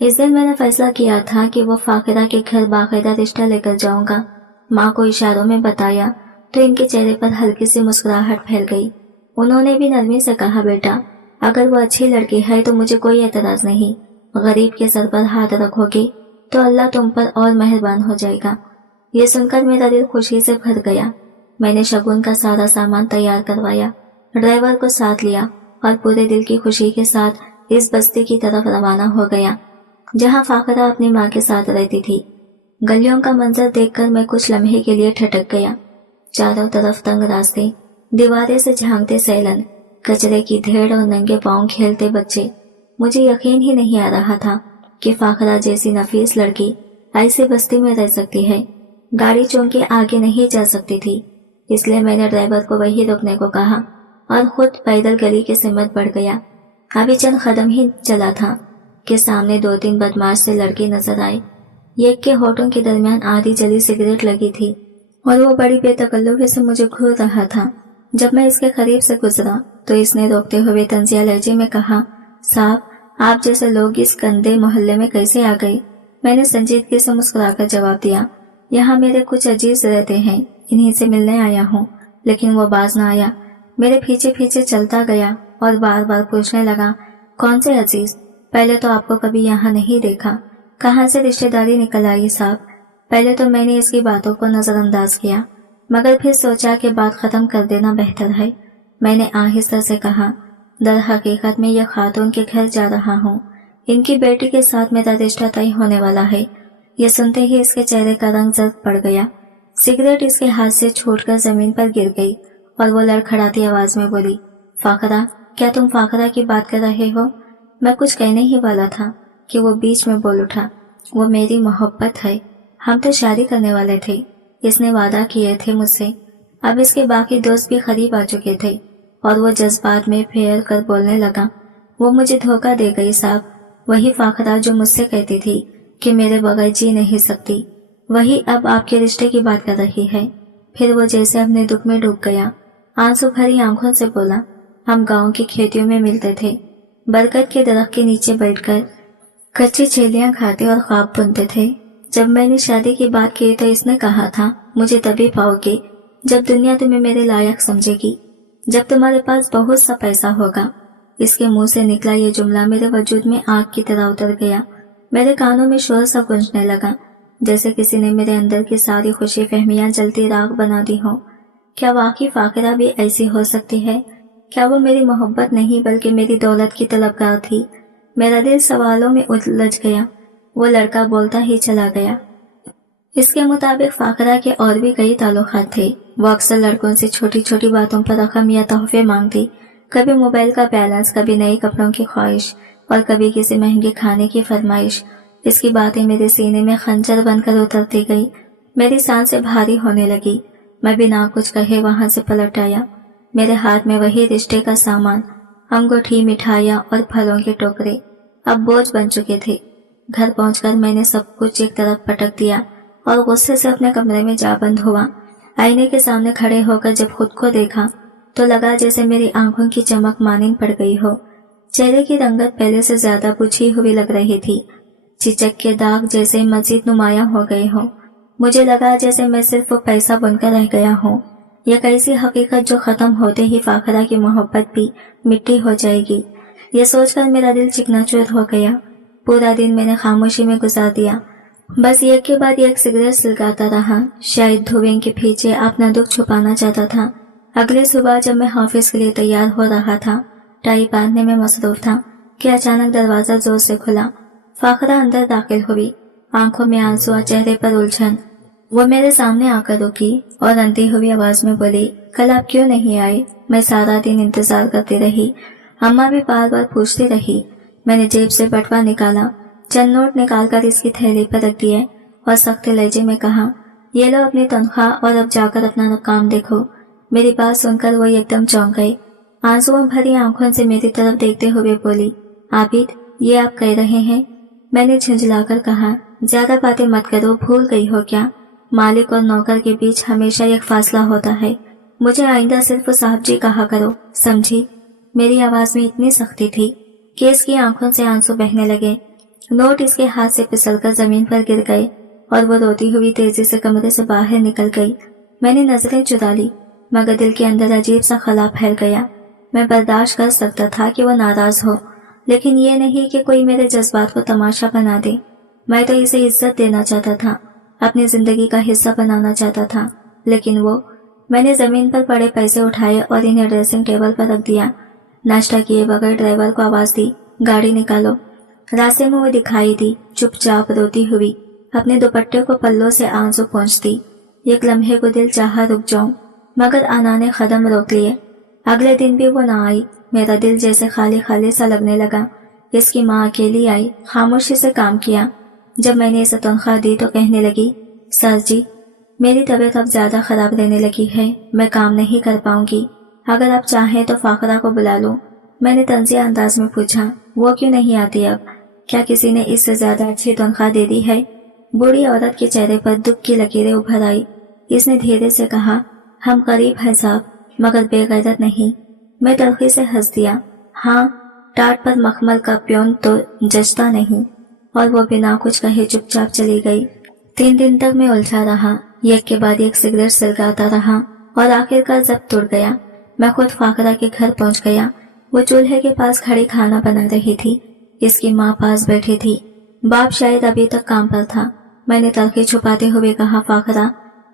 इस दिन मैंने फैसला किया था कि वो फाकिरा के घर बाकायदा रिश्ता लेकर जाऊंगा। माँ को इशारों में बताया तो इनके चेहरे पर हल्की सी मुस्कुराहट फैल गई। उन्होंने भी नरमी से कहा, बेटा अगर वो अच्छी लड़की है तो मुझे कोई एतराज नहीं। गरीब के सर पर हाथ रखोगे तो अल्लाह तुम पर और मेहरबान हो जाएगा। ये सुनकर मेरा दिल खुशी से भर गया। मैंने शगुन का सारा सामान तैयार करवाया, ड्राइवर को साथ लिया और पूरे दिल की खुशी के साथ इस बस्ती की तरफ रवाना हो गया जहाँ फाकिरा अपनी माँ के साथ रहती थी। गलियों का मंजर देखकर मैं कुछ लम्हे के लिए ठटक गया। चारों तरफ तंग रास्ते, दीवारें से झांकते सैलन, कचरे की ढेर और नंगे पांव खेलते बच्चे। मुझे यकीन ही नहीं आ रहा था कि फाकिरा जैसी नफीस लड़की ऐसी बस्ती में रह सकती है। गाड़ी चूंकि आगे नहीं जा सकती थी, इसलिए मैंने ड्राइवर को वहीं रुकने को कहा और खुद पैदल गली के सिमत बढ़ गया। अभी चंद कदम ही चला था कि सामने 2-3 बदमाश से लड़के नजर आए। एक के होठों के दरमियान आधी जली सिगरेट लगी थी और वो बड़ी बेतकल्लुफी से मुझे घूर रहा था। जब मैं इसके करीब से गुजरा तो इसने रोकते हुए तंजिया लहजे में कहा, साहब आप जैसे लोग इस गंदे मोहल्ले में कैसे आ गए? मैंने संजीदगी से मुस्कुराकर जवाब दिया, यहाँ मेरे कुछ अजीज रहते हैं, इन्हीं से मिलने आया हूँ। लेकिन वो बाज न आया। मेरे पीछे पीछे चलता गया और बार बार पूछने लगा, कौन से अजीज? पहले तो आपको कभी यहाँ नहीं देखा, कहाँ से रिश्तेदारी निकल आई साहब? पहले तो मैंने इसकी बातों को नजरअंदाज किया, मगर फिर सोचा कि बात खत्म कर देना बेहतर है। मैंने आहिस्ता से कहा, दर हकीकत में यह खातून के घर जा रहा हूँ, इनकी बेटी के साथ मेरा रिश्ता तय होने वाला है। यह सुनते ही इसके चेहरे का रंग जर्द पड़ गया। सिगरेट इसके हाथ से छूटकर जमीन पर गिर गई और वो लड़खड़ाती आवाज में बोली, फाकिरा क्या तुम फाकिरा की बात कर रहे हो? मैं कुछ कहने ही वाला था कि वो बीच में बोल उठा, वो मेरी मोहब्बत है, हम तो शादी करने वाले थे, इसने वादा किए थे मुझसे। अब इसके बाकी दोस्त भी करीब आ चुके थे और वो जज्बात में फेर कर बोलने लगा, वो मुझे धोखा दे गई साहब, वही फाकिरा जो मुझसे कहती थी कि मेरे बगैर जी नहीं सकती, वही अब आपके रिश्ते की बात कर रही है। फिर वो जैसे अपने दुख में डूब गया, आंसू भरी आंखों से बोला, हम गांव की खेतियों में मिलते थे, बरगद के दरख्त के नीचे बैठकर कच्ची छेलियां खाते और ख्वाब बुनते थे। जब मैंने शादी की बात की तो इसने कहा था, मुझे तभी पाओगे जब दुनिया तुम्हें मेरे लायक समझेगी, जब तुम्हारे पास बहुत सा पैसा होगा। इसके मुंह से निकला ये जुमला मेरे वजूद में आग की तरह उतर गया। मेरे कानों में शोर सा गूंजने लगा, जैसे किसी ने मेरे अंदर की सारी खुशी फहमियां जलती राख बना दी हो। क्या वाकई फाकिरा भी ऐसी हो सकती है? क्या वो मेरी मोहब्बत नहीं बल्कि मेरी दौलत की तलबगार थी? मेरा दिल सवालों में उलझ गया। वो लड़का बोलता ही चला गया। इसके मुताबिक फाकिरा के और भी कई ताल्लुकात थे। वो अक्सर लड़कों से छोटी छोटी बातों पर रकम या तोहफे मांगती, कभी मोबाइल का बैलेंस, कभी नए कपड़ों की ख्वाहिश और कभी किसी महंगे खाने की फरमाइश। इसकी बातें मेरे सीने में खंजर बनकर उतरती गई। मेरी सांसें भारी होने लगी। मैं बिना कुछ कहे वहां से पलट आया। मेरे हाथ में वही रिश्ते का सामान, अंगूठी, मिठाइयाँ और फलों के टोकरे अब बोझ बन चुके थे। घर पहुंचकर मैंने सब कुछ एक तरफ पटक दिया और गुस्से से अपने कमरे में जा बंद हुआ। आईने के सामने खड़े होकर जब खुद को देखा तो लगा जैसे मेरी आंखों की चमक मानिन पड़ गई हो। चेहरे की रंगत पहले से ज्यादा बुझी हुई लग रही थी। चिचक के दाग जैसे मजीद नुमाया हो गए हो। मुझे लगा जैसे मैं सिर्फ वो पैसा बनकर रह गया हूँ। यह कैसी हकीकत जो खत्म होते ही फाकिरा की मोहब्बत भी मिट्टी हो जाएगी। यह सोचकर मेरा दिल चिकनाचूर हो गया। पूरा दिन मैंने खामोशी में गुजार दिया, बस एक के बाद एक सिगरेट सुलगाता रहा। शायद धुएं के पीछे अपना दुख छुपाना चाहता था। अगली सुबह जब मैं ऑफिस के लिए तैयार हो रहा था, टाई बांधने में मसरूफ था कि अचानक दरवाजा जोर से खुला। फाखरा अंदर दाखिल हुई, आंखों में आंसू और चेहरे पर उलझन। वो मेरे सामने आकर रुकी और अंधी हुई आवाज में बोली, कल आप क्यों नहीं आए? मैं सारा दिन इंतजार करती रही। अम्मा भी बार बार पूछती रही। मैंने जेब से बटुआ निकाला, चंद नोट निकालकर इसकी थैली पर रख दिए और सख्त लहजे में कहा, ये लो अपनी तनख्वाह और अब जाकर अपना काम देखो। मेरी बात सुनकर वो एकदम चौंक गए। आंसुओं भरी आंखों से मेरी तरफ देखते हुए बोली, आबिद, ये आप कह रहे हैं? मैंने झुंझलाकर कहा, ज्यादा बातें मत करो, भूल गई हो क्या? मालिक और नौकर के बीच हमेशा एक फासला होता है। मुझे आइंदा सिर्फ साहब जी कहा करो, समझी? मेरी आवाज में इतनी सख्ती थी कि इसकी आंखों से आंसू बहने लगे। नोट इसके हाथ से फिसलकर जमीन पर गिर गए और वो रोती हुई तेजी से कमरे से बाहर निकल गई। मैंने नजरें चुरा ली, मगर दिल के अंदर अजीब सा खला फैल गया। मैं बर्दाश्त कर सकता था कि वो नाराज हो, लेकिन ये नहीं कि कोई मेरे जज्बात को तमाशा बना दे। मैं तो इसे इज्जत देना चाहता था, अपनी जिंदगी का हिस्सा बनाना चाहता था, लेकिन वो। मैंने जमीन पर पड़े पैसे उठाए और इन्हें ड्रेसिंग टेबल पर रख दिया। नाश्ता किए बगैर ड्राइवर को आवाज दी, गाड़ी निकालो। रास्ते में वो दिखाई दी, चुपचाप रोती हुई, अपने दुपट्टे को पल्लों से आंसू पोंछती। एक लम्हे को दिल चाहा रुक जाऊं, मगर आना ने कदम रोक लिए। अगले दिन भी वो ना आई। मेरा दिल जैसे खाली खाली सा लगने लगा। इसकी माँ अकेली आई, खामोशी से काम किया। जब मैंने इसे तनख्वाह दी तो कहने लगी, सर जी, मेरी तबीयत अब ज्यादा खराब रहने लगी है, मैं काम नहीं कर पाऊंगी। अगर आप चाहें तो फाखरा को बुला लूं। मैंने तंजिया अंदाज में पूछा, वो क्यों नहीं आती अब? क्या किसी ने इससे ज्यादा अच्छी तनख्वाह दे दी है? बूढ़ी औरत के चेहरे पर दुख की लकीरें उभर आई। इसने धीरे से कहा, हम गरीब हैं साहब, मगर बेगैरत नहीं। मैं तलखी से हंस दिया। हाँ, टाट पर मखमल का प्योन तो जचता नहीं। और वो बिना कुछ कहे चुपचाप चली गई। 3 दिन तक मैं उलझा रहा, एक के बाद एक सिगरेट सुलगाता रहा और आखिरकार जब टूट गया, मैं खुद फाखरा के घर पहुंच गया। वो चूल्हे के पास खड़ी खाना बना रही थी। इसकी माँ पास बैठी थी। बाप शायद अभी तक काम पर था। मैंने तलखी छुपाते हुए कहा,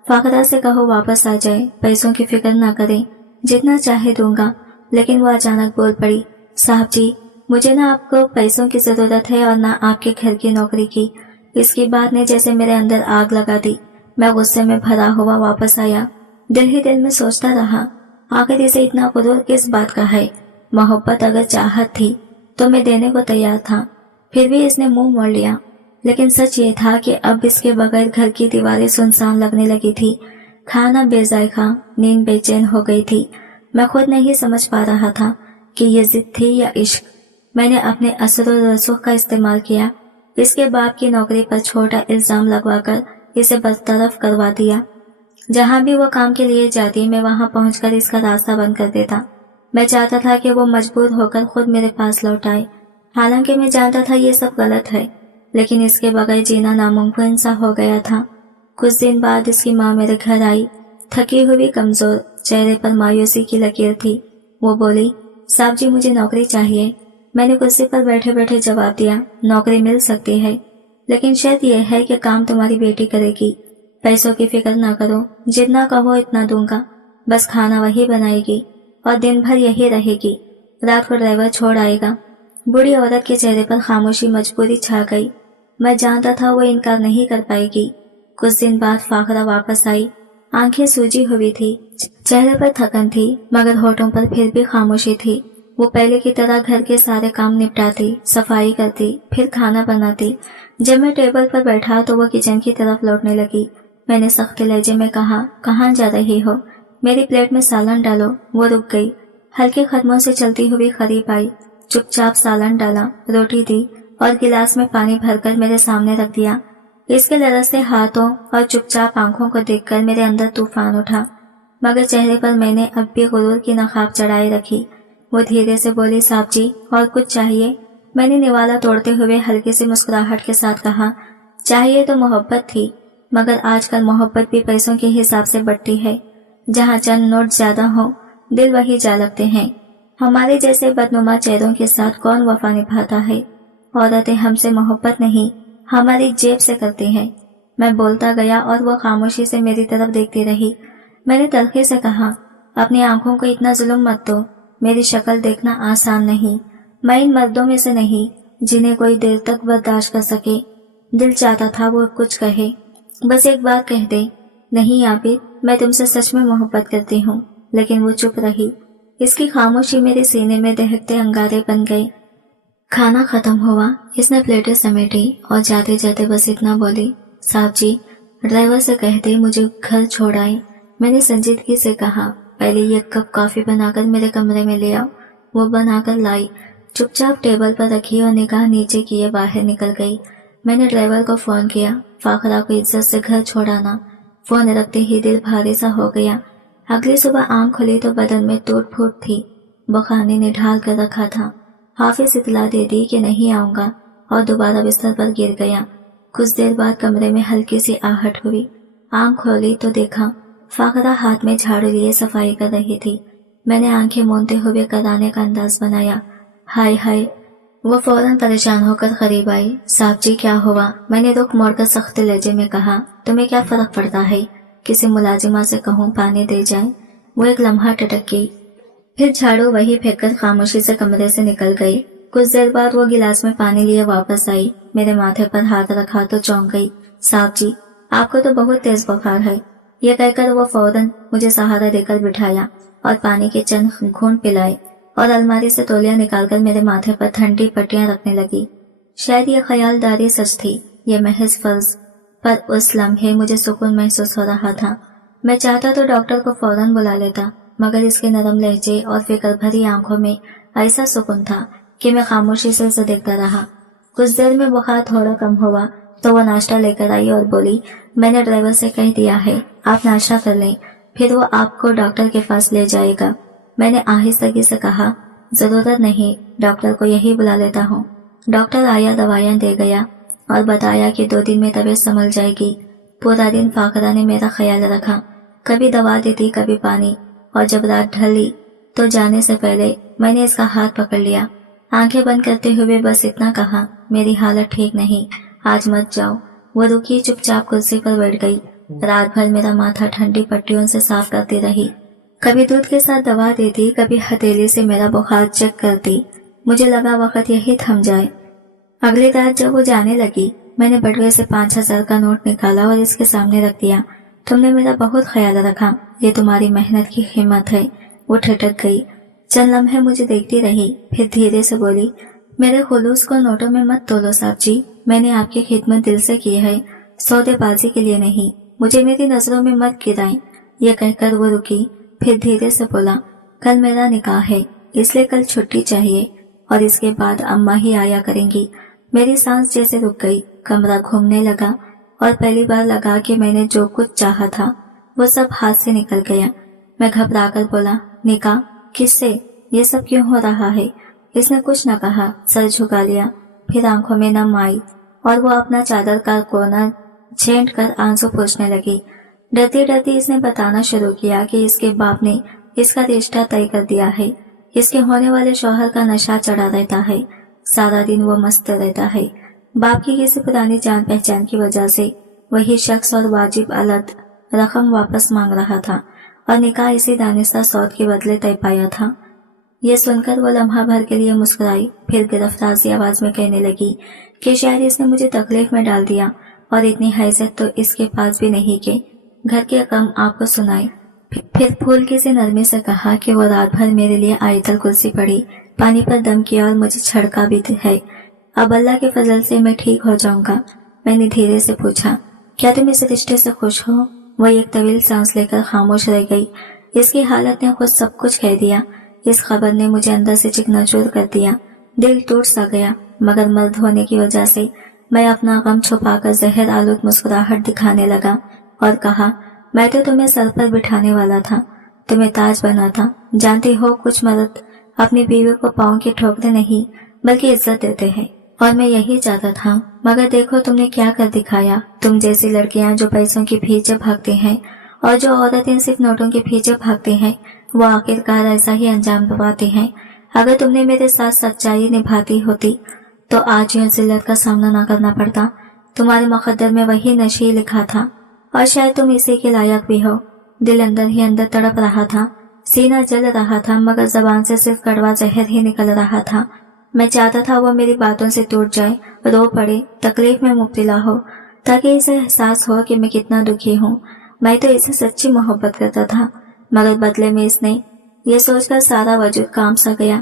फाखरा से कहो वापस आ जाए, पैसों की फिक्र ना करें, जितना चाहे दूंगा। लेकिन वो अचानक बोल पड़ी, साहब जी, मुझे ना आपको पैसों की जरूरत है और ना आपके घर की नौकरी की। इसकी बात ने जैसे मेरे अंदर आग लगा दी। मैं गुस्से में भरा हुआ वापस आया। दिल ही दिल में सोचता रहा, आखिर इसे इतना गुरूर किस बात का है? मोहब्बत अगर चाहत थी तो मैं देने को तैयार था। फिर भी इसने मुंह मोड़ लिया। लेकिन सच ये था कि अब इसके बगैर घर की दीवारें सुनसान लगने लगी थी। खाना बेजायका, नींद बेचैन हो गई थी। मैं खुद नहीं समझ पा रहा था कि ये जिद थी या इश्क। मैंने अपने असर और रसूख का इस्तेमाल किया। इसके बाप की नौकरी पर छोटा इल्जाम लगवाकर इसे बरतरफ करवा दिया। जहां भी वो काम के लिए जाती, मैं वहां पहुंचकर इसका रास्ता बंद कर देता। मैं चाहता था कि वो मजबूर होकर खुद मेरे पास लौट आए। हालांकि मैं जानता था ये सब गलत है, लेकिन इसके बगैर जीना नामुमकिन सा हो गया था। कुछ दिन बाद इसकी माँ मेरे घर आई, थकी हुई, कमजोर, चेहरे पर मायूसी की लकीर थी। वो बोली, साहब जी, मुझे नौकरी चाहिए। मैंने कुर्सी पर बैठे बैठे जवाब दिया, नौकरी मिल सकती है, लेकिन शर्त यह है कि काम तुम्हारी बेटी करेगी। पैसों की फिक्र ना करो, जितना कहो इतना दूंगा। बस खाना वही बनाएगी और दिन भर यही रहेगी। रात को ड्राइवर छोड़ आएगा। बूढ़ी औरत के चेहरे पर खामोशी मजबूरी छा गई। मैं जानता था वो इनकार नहीं कर पाएगी। कुछ दिन बाद फाखरा वापस आई। आंखें सूजी हुई थी, चेहरे पर थकन थी, मगर होठों पर फिर भी खामोशी थी। वो पहले की तरह घर के सारे काम निपटाती, सफाई करती, फिर खाना बनाती। जब मैं टेबल पर बैठा तो वो किचन की तरफ लौटने लगी। मैंने सख्त लहजे में कहा, कहाँ जा रही हो? मेरी प्लेट में सालन डालो। वो रुक गई। हल्के कदमों से चलती हुई करीब आई, चुपचाप सालन डाला, रोटी दी और गिलास में पानी भरकर मेरे सामने रख दिया। इसके लरसते हाथों और चुपचाप आंखों को देखकर मेरे अंदर तूफान उठा, मगर चेहरे पर मैंने अब भी गुरूर की नकाब चढ़ाए रखी। वो धीरे से बोली, साहब जी, और कुछ चाहिए? मैंने निवाला तोड़ते हुए हल्की सी मुस्कुराहट के साथ कहा, चाहिए तो मोहब्बत थी, मगर आजकल मोहब्बत भी पैसों के हिसाब से बढ़ती है। जहाँ चंद नोट ज्यादा हो, दिल वही जा लगते हैं। हमारे जैसे बदनुमा चेहरों के साथ कौन वफा निभाता है? औरतें हमसे मोहब्बत नहीं, हमारी जेब से करती हैं। मैं बोलता गया और वो खामोशी से मेरी तरफ देखती रही। मैंने तलखी से कहा, अपनी आंखों को इतना जुल्म मत दो, मेरी शक्ल देखना आसान नहीं, मैं इन मर्दों में से नहीं जिन्हें कोई देर तक बर्दाश्त कर सके। दिल चाहता था वो कुछ कहे, बस एक बार कह दे, नहीं आबिद, मैं तुमसे सच में मोहब्बत करती हूँ, लेकिन वो चुप रही। इसकी खामोशी मेरे सीने में दहकते अंगारे बन गए। खाना खत्म हुआ, इसने प्लेटें समेटी और जाते जाते बस इतना बोली, साहब जी, ड्राइवर से कह दे मुझे घर छोड़ आए। मैंने संजीदगी से कहा, पहले ये कप कॉफी बनाकर मेरे कमरे में ले आओ। वो बनाकर लाई, चुपचाप टेबल पर रखी और निगाह नीचे किए बाहर निकल गई। मैंने ड्राइवर को फोन किया, फाखरा को इज्जत से घर छोड़ाना। फोन रखते ही दिल भारी सा हो गया। अगली सुबह आंख खुली तो बदन में टूट फूट थी। बुखानी ने ढाल कर रखा था। हाफिज इतला दे दी कि नहीं आऊंगा और दोबारा बिस्तर पर गिर गया। कुछ देर बाद कमरे में हल्की सी आहट हुई। आंख खोली तो देखा फाखरा हाथ में झाड़ू लिए सफाई कर रही थी। मैंने आंखें मूंदते हुए कराने का अंदाज बनाया। हाय हाय। वो फौरन परेशान होकर करीब आई। साहब जी क्या हुआ? मैंने रुख मोड़कर सख्त लहजे में कहा, तुम्हें क्या फर्क पड़ता है? किसी मुलाजिमा से कहूँ पानी दे जाए? वो एक लम्हा टटक गई, फिर झाड़ू वही फेंककर खामोशी से कमरे से निकल गई। कुछ देर बाद वो गिलास में पानी लिए वापस आई। मेरे माथे पर हाथ रखा तो चौंक गई। साहब जी, आपको तो बहुत तेज बुखार है। ये कहकर वो फौरन मुझे सहारा देकर बिठाया और पानी के चंद घूंट पिलाए और अलमारी से तौलिया निकालकर मेरे माथे पर ठंडी पट्टियां रखने लगी। शायद ये ख्यालदारी सच थी, ये महज फर्ज, पर उस लम्हे मुझे सुकून महसूस हो रहा था। मैं चाहता तो डॉक्टर को फौरन बुला लेता, मगर इसके नरम लहजे और फिक्र भरी आंखों में ऐसा सुकून था कि मैं खामोशी से उसे देखता रहा। कुछ देर में बुखार थोड़ा कम हुआ तो वो नाश्ता लेकर आई और बोली, मैंने ड्राइवर से कह दिया है, आप नाश्ता कर लें, फिर वो आपको डॉक्टर के पास ले जाएगा। मैंने आहिस्तगी से कहा, जरूरत नहीं, डॉक्टर को यही बुला लेता हूँ। डॉक्टर आया, दवाइयाँ दे गया और बताया कि 2 दिन में तबीयत संभल जाएगी। पूरा दिन फाकरा ने मेरा ख्याल रखा, कभी दवा देती कभी पानी, और जब रात ढली तो जाने से पहले मैंने इसका हाथ पकड़ लिया। आंखें बंद करते हुए बस इतना कहा, मेरी हालत ठीक नहीं, आज मत जाओ। वो रुकी, चुपचाप कुर्सी पर बैठ गई। रात भर मेरा माथा ठंडी पट्टियों से साफ करती रही, कभी दूध के साथ दवा देती, कभी हथेली से मेरा बुखार चेक करती। मुझे लगा वक्त यही थम जाए। अगली रात जब वो जाने लगी, मैंने बटुए से 5,000 का नोट निकाला और इसके सामने रख दिया। तुमने मेरा बहुत ख्याल रखा, ये तुम्हारी मेहनत की कीमत है। वो ठिठक गई, चंद लम्हे मुझे देखती रही, फिर धीरे से बोली, मेरे खुलूस को नोटों में मत तोलो साहब जी, मैंने आपकी खिदमत दिल से की है, सौदेबाजी के लिए नहीं, मुझे मेरी नजरों में मत गिराएं। ये कहकर वो रुकी, फिर धीरे से बोला, कल मेरा निकाह है, इसलिए कल छुट्टी चाहिए और इसके बाद अम्मा ही आया करेंगी। मेरी सांस जैसे रुक गई, कमरा घूमने लगा और पहली बार लगा कि मैंने जो कुछ चाहा था वो सब हाथ से निकल गया। मैं घबराकर बोला, निकाह? किससे? ये सब क्यों हो रहा है? इसने कुछ न कहा, सर झुका लिया, फिर आंखों में नम आई और वो अपना चादर का कोना छेंट कर आंसू पोंछने लगी। डरती डरती इसने बताना शुरू किया कि इसके बाप ने इसका रिश्ता तय कर दिया है। इसके होने वाले शौहर का नशा चढ़ा रहता है, सारा दिन वो मस्त रहता है। बाप की किसी पुरानी जान पहचान की वजह से वही शख्स और वाजिब अलग रकम वापस मांग रहा था और निकाह इसी दानिस्ता सौद के बदले तय पाया था। ये सुनकर वो लम्हा भर के लिए मुस्कुराई, फिर गिरफ्तार सी आवाज में कहने लगी कि शायद इसने मुझे तकलीफ में डाल दिया और इतनी हैसियत तो इसके पास भी नहीं कि घर के कम आपको सुनाए। फिर फूल की सी नरमी से कहा कि वो रात भर मेरे लिए आयतल कुर्सी पड़ी, पानी पर दम किया और मुझे छड़का भी है। अब अल्लाह के फजल से मैं ठीक हो जाऊंगा। मैंने धीरे से पूछा, क्या तुम इस रिश्ते से खुश हो? वो एक तवील सांस लेकर खामोश रह गई। इसकी हालत ने खुद सब कुछ कह दिया। इस खबर ने मुझे अंदर से चिकनाचूर कर दिया। दिल टूट सा गया, मगर मर्द होने की वजह से मैं अपना गम छुपाकर जहर आलूद मुस्कुराहट दिखाने लगा और कहा, मैं तो तुम्हें सर पर बिठाने वाला था, तुम्हें ताज बना था। जानती हो, कुछ मर्द अपनी बीवी को पाँव की ठोकते नहीं बल्कि इज्जत देते हैं, और मैं यही चाहता था, मगर देखो तुमने क्या कर दिखाया। तुम जैसी लड़कियां जो पैसों के पीछे भागती हैं और जो औरतें सिर्फ नोटों के पीछे भागती हैं, वो आखिरकार ऐसा ही अंजाम पाती हैं। अगर तुमने मेरे साथ सच्चाई निभाती होती तो आज यूं जिल्लत का सामना न करना पड़ता। तुम्हारे मुकद्दर में वही नशी लिखा था और शायद तुम इसी के लायक भी हो। दिल अंदर ही अंदर तड़प रहा था, सीना जल रहा था, मगर जबान से सिर्फ कड़वा जहर ही निकल रहा था। मैं चाहता था वो मेरी बातों से टूट जाए, रो पड़े, तकलीफ में मुब्तला हो, ताकि इसे एहसास हो कि मैं कितना दुखी हूँ। मैं तो इसे सच्ची मोहब्बत करता था, मगर बदले में इसने ये सोचकर सारा वजूद काम सा गया।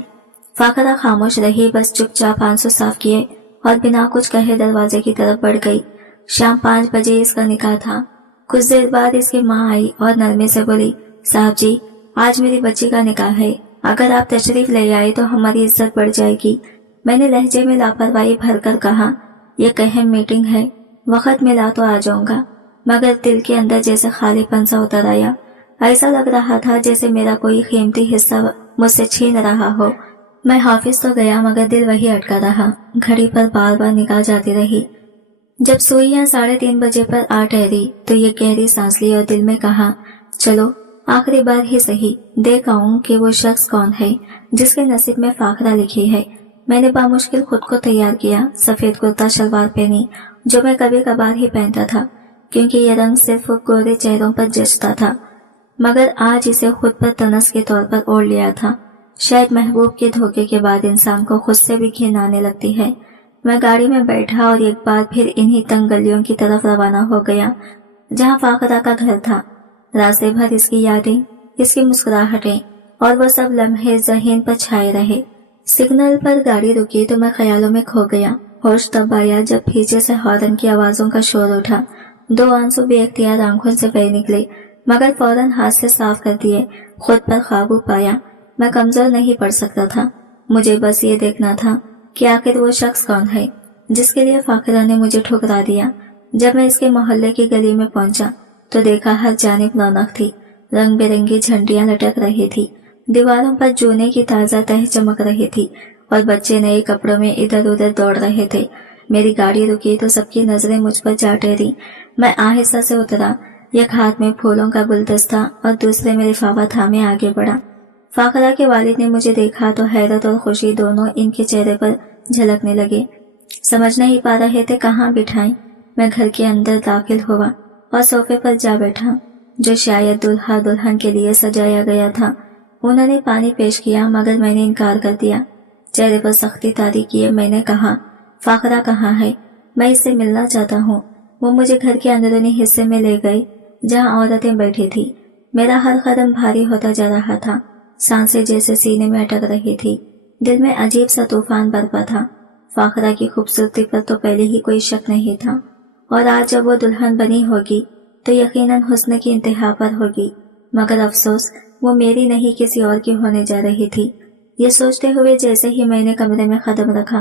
फाकरा खामोश रही, बस चुपचाप आंसू साफ किए और बिना कुछ कहे दरवाजे की तरफ बढ़ गई। शाम 5 बजे इसका निकाह था। कुछ देर बाद इसकी माँ आई और नरमे से बोली, साहब जी, आज मेरी बच्ची का निकाह है, अगर आप तशरीफ ले आए तो हमारी इज्जत बढ़ जाएगी। मैंने लहजे में लापरवाही भरकर कहा, यह अहम मीटिंग है, वक्त मिला तो आ जाऊंगा। मगर दिल के अंदर जैसे खालीपन सा उतर आया। ऐसा लग रहा था जैसे मेरा कोई कीमती हिस्सा मुझसे छीन रहा हो। मैं हाफिज तो गया, मगर दिल वही अटका रहा। घड़ी पर बार बार निकाल जाती रही। जब सुइयां 3:30 बजे पर आ ठहरी तो ये गहरी सांस ली और दिल में कहा, चलो आखिरी बार ही सही देख आऊं कि वो शख्स कौन है जिसके नसीब में फाखरा लिखी है। मैंने बामुश्किल खुद को तैयार किया। सफेद कुर्ता शलवार पहनी, जो मैं कभी कभार ही पहनता था, क्योंकि ये रंग सिर्फ गोरे चेहरों पर जचता था, मगर आज इसे खुद पर तनस के तौर पर ओढ़ लिया था। शायद महबूब के धोखे के बाद इंसान को खुद से भी घिन आने लगती है। मैं गाड़ी में बैठा और एक बार फिर इन्हीं तंग गलियों की तरफ रवाना हो गया जहाँ फाकरा का घर था। रास्ते भर इसकी यादें, इसकी मुस्कुराहटें और वो सब लम्हे ज़हन पर छाए रहे। सिग्नल पर गाड़ी रुकी तो मैं ख्यालों में खो गया। होश तब आया जब पीछे से हॉर्न की आवाजों का शोर उठा। 2 आंसू बेख्तियार आंखों से बह निकले, मगर फौरन हाथ से साफ कर दिए। खुद पर काबू पाया। मैं कमजोर नहीं पड़ सकता था। मुझे बस ये देखना था कि आखिर वो शख्स कौन है जिसके लिए फाकरा ने मुझे ठुकरा दिया। जब मैं इसके मोहल्ले की गली में पहुंचा तो देखा हर जानिब रौनक थी। रंग बिरंगी झंडियां लटक रही थी, दीवारों पर जूने की ताजा तह चमक रही थी और बच्चे नए कपड़ों में इधर उधर दौड़ रहे थे। मेरी गाड़ी रुकी तो सबकी नजरें मुझ पर जा ठहरी। मैं आहिस्ता से उतरा। एक हाथ में फूलों का गुलदस्ता और दूसरे में लिफाफा थामे आगे बढ़ा। फाकरा के वालिद ने मुझे देखा तो हैरत और खुशी दोनों इनके चेहरे पर झलकने लगे। समझ नहीं पा रहे थे कहाँ बिठाएं। मैं घर के अंदर दाखिल हुआ और सोफे पर जा बैठा, जो शायद दुल्हा दुल्हन के लिए सजाया गया था। उन्होंने पानी पेश किया, मगर मैंने इनकार कर दिया। चेहरे पर सख्ती तारी किए मैंने कहा, फाकरा कहाँ है? मैं इससे मिलना चाहता हूँ। वो मुझे घर के अंदरूनी हिस्से में ले गए जहाँ औरतें बैठी थी। मेरा हर कदम भारी होता जा रहा था। सांसें जैसे सीने में अटक रही थी। दिल में अजीब सा तूफान बरपा था। फाकरा की खूबसूरती पर तो पहले ही कोई शक नहीं था, और आज जब वो दुल्हन बनी होगी तो यकीनन हुस्न की इंतहा पर होगी। मगर अफसोस वो मेरी नहीं किसी और की होने जा रही थी। ये सोचते हुए जैसे ही मैंने कमरे में कदम रखा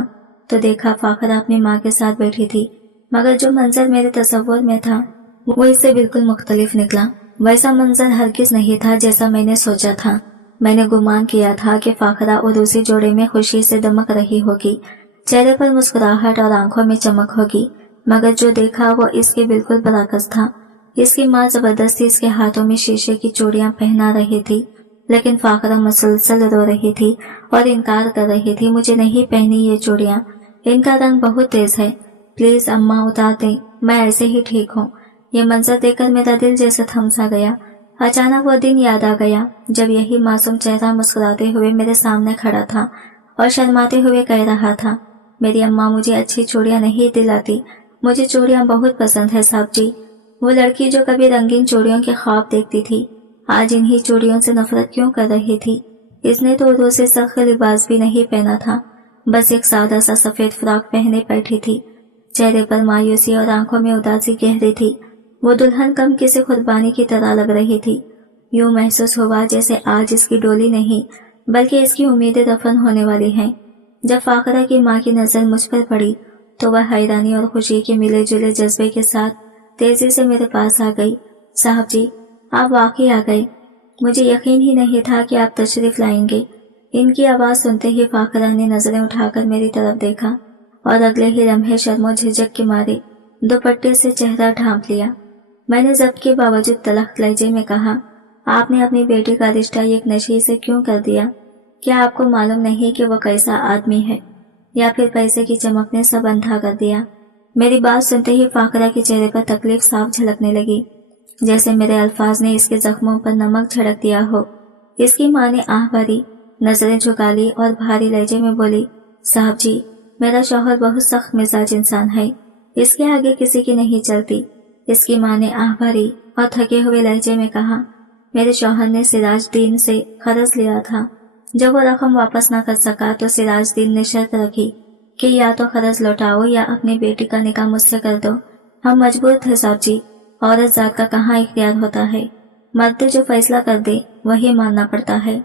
तो देखा फाकरा अपनी माँ के साथ बैठी थी, मगर जो मंजर मेरे तस्वुर में था वो इससे बिल्कुल मुख्तलिफ निकला। वैसा मंजर हरगिज नहीं था जैसा मैंने सोचा था। मैंने गुमान किया था कि फाकरा और उसी जोड़े में खुशी से दमक रही होगी, चेहरे पर मुस्कुराहट और आंखों में चमक होगी, मगर जो देखा वो इसके बिल्कुल बरअक्स था। इसकी माँ जबरदस्ती इसके हाथों में शीशे की चूड़ियां पहना रही थी, लेकिन फाकरा मुसलसल रो रही थी और इनकार कर रही थी, मुझे नहीं पहनी ये चूड़ियां, इनका रंग बहुत तेज है, प्लीज अम्मा उतार दें, मैं ऐसे ही ठीक हूँ। ये मंजर देखकर मेरा दिल जैसे थम सा गया। अचानक वो दिन याद आ गया जब यही मासूम चेहरा मुस्कुराते हुए मेरे सामने खड़ा था और शर्माते हुए कह रहा था, मेरी अम्मा मुझे अच्छी चूड़ियां नहीं दिलाती, मुझे चूड़ियां बहुत पसंद है साहब जी। वो लड़की जो कभी रंगीन चूड़ियों के ख्वाब देखती थी, आज इन्हीं चूड़ियों से नफरत क्यों कर रही थी। इसने तो दूसरे सख्त लिबास भी नहीं पहना था, बस एक सादा सा सफेद फ्रॉक पहने बैठी थी। चेहरे पर मायूसी और आंखों में उदासी गहरी थी। वो दुल्हन कम किसी कुर्बानी की तरह लग रही थी। यूं महसूस हुआ जैसे आज इसकी डोली नहीं बल्कि इसकी उम्मीदें दफन होने वाली हैं। जब फाकरा की माँ की नजर मुझ पर पड़ी तो वह हैरानी और खुशी के मिले जुले जज्बे के साथ तेजी से मेरे पास आ गई। साहब जी, आप वाकई आ गए, मुझे यकीन ही नहीं था कि आप तशरीफ लाएंगे। इनकी आवाज सुनते ही फाकरा ने नजरें उठाकर मेरी तरफ देखा और अगले ही लम्हे शर्मो झिझक के मारे दुपट्टे से चेहरा ढांप लिया। मैंने जब्त के बावजूद तलख्त लहजे में कहा, आपने अपनी बेटी का रिश्ता एक नशी से क्यों कर दिया? क्या आपको मालूम नहीं कि वो कैसा आदमी है, या फिर पैसे की चमक ने सब अंधा कर दिया? मेरी बात सुनते ही फाकरा के चेहरे पर तकलीफ साफ झलकने लगी, जैसे मेरे अल्फाज ने इसके जख्मों पर नमक छिड़क दिया हो। इसकी माँ ने आह भरी, नजरें झुका ली और भारी लहजे में बोली, साहब जी, मेरा शौहर बहुत सख्त मिजाज इंसान है, इसके आगे किसी की नहीं चलती। इसकी माँ ने आह भरी और थके हुए लहजे में कहा, मेरे शौहर ने सिराजदीन से कर्ज लिया था। जब वो रकम वापस न कर सका तो सिराजदीन ने शर्त रखी कि या तो कर्ज लौटाओ या अपनी बेटी का निकाह मुझसे कर दो। हम मजबूर थे साहब जी, औरत जात का कहाँ इख्तियार होता है, मर्द जो फैसला कर दे वही मानना पड़ता है।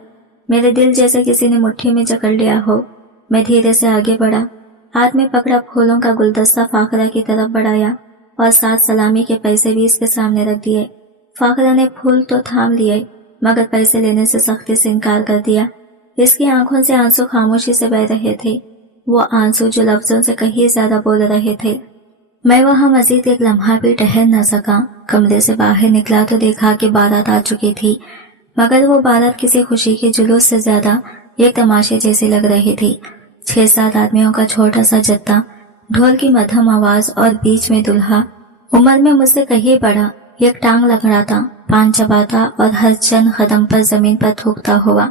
मेरे दिल जैसे किसी ने मुट्ठी में जकड़ लिया हो। मैं धीरे से आगे बढ़ा, हाथ में पकड़ा फूलों का गुलदस्ता फाकरा की तरफ बढ़ाया और 7 सलामी के पैसे भी इसके सामने रख दिए। फाकरा ने फूल तो थाम लिए मगर पैसे लेने से सख्ती से इनकार कर दिया। इसकी आंखों से आंसू खामोशी से बह रहे थे, वो आंसू जो लफ्जों से कहीं ज्यादा बोल रहे थे। मैं वहां मजीद एक लम्हा भी ठहर न सका। कमरे से बाहर निकला तो देखा कि बारात आ चुकी थी, मगर वो बारात किसी खुशी के जुलूस से ज्यादा एक तमाशे जैसी लग रही थी। 6-7 आदमियों का छोटा सा जत्था, ढोल की मध्यम आवाज और बीच में दुल्हा, उम्र में मुझसे कहीं बड़ा, एक टांग लकड़ाता, पान चबाता और हर चंद कदम पर जमीन पर थूकता हुआ।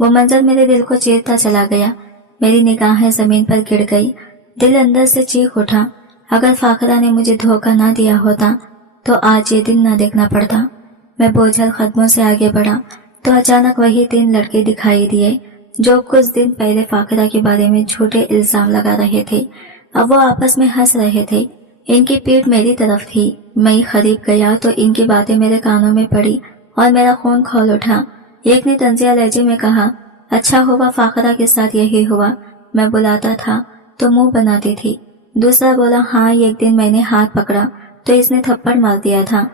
वो मंजर मेरे दिल को चीरता चला गया। मेरी निगाहें जमीन पर गिर गई। दिल अंदर से चीख उठा, अगर फाकरा ने मुझे धोखा ना दिया होता तो आज ये दिन न देखना पड़ता। मैं बोझल कदमों से आगे बढ़ा तो अचानक वही 3 लड़के दिखाई दिए जो कुछ दिन पहले फाकरा के बारे में झूठे इल्जाम लगा रहे थे। अब वो आपस में हंस रहे थे। इनकी पीठ मेरी तरफ थी। मैं करीब गया तो इनकी बातें मेरे कानों में पड़ी और मेरा खून खौल उठा। एक ने तंजिया लहजे में कहा, अच्छा हुआ फाकरा के साथ यही हुआ, मैं बुलाता था तो मुंह बनाती थी। दूसरा बोला, हाँ एक दिन मैंने हाथ पकड़ा तो इसने थप्पड़ मार दिया था।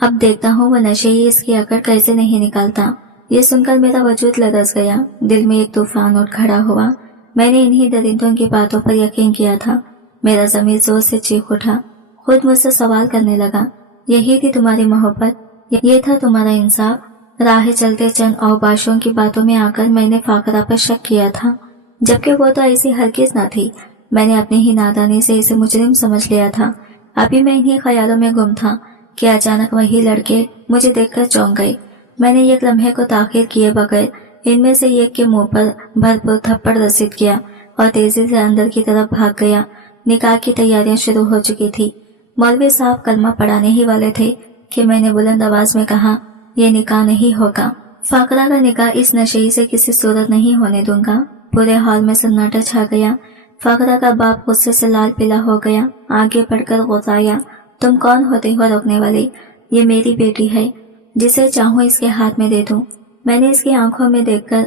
अब देखता हूँ वो नशे ही इसकी अकड़ कैसे नहीं निकालता। ये सुनकर मेरा वजूद लरस गया। दिल में एक तूफान उठ खड़ा हुआ। मैंने इन्हीं दरिंदों की बातों पर यकीन किया था। मेरा ज़मीर जोर से चीख उठा, खुद मुझसे सवाल करने लगा, यही थी तुम्हारी मोहब्बत, ये था तुम्हारा इंसाफ? राह चलते चंद औबाशों की बातों में आकर मैंने फाकरा पर शक किया था, जबकि वो तो ऐसी हरगिज न थी। मैंने अपनी ही नादानी से इसे मुजरिम समझ लिया था। अभी मैं इन्हीं ख्यालों में गुम था कि अचानक वही लड़के मुझे देखकर चौंक गए। मैंने एक लम्हे को ताखीर किए बगैर इनमें से एक के मुंह पर भरपूर थप्पड़ रसीद किया और तेजी से अंदर की तरफ भाग गया। निकाह की तैयारियां शुरू हो चुकी थी। मौलवी साहब कलमा पढ़ाने ही वाले थे कि मैंने बुलंद आवाज में कहा, ये निकाह नहीं होगा। फाकरा का निकाह इस नशे से किसी सूरत नहीं होने दूंगा। पूरे हॉल में सन्नाटा छा गया। फाकरा का बाप गुस्से से लाल पीला हो गया। आगे बढ़कर गुस्साया, तुम कौन होते हो रोकने वाले? ये मेरी बेटी है, जिसे चाहूं इसके हाथ में दे दूं। मैंने इसकी आंखों में देखकर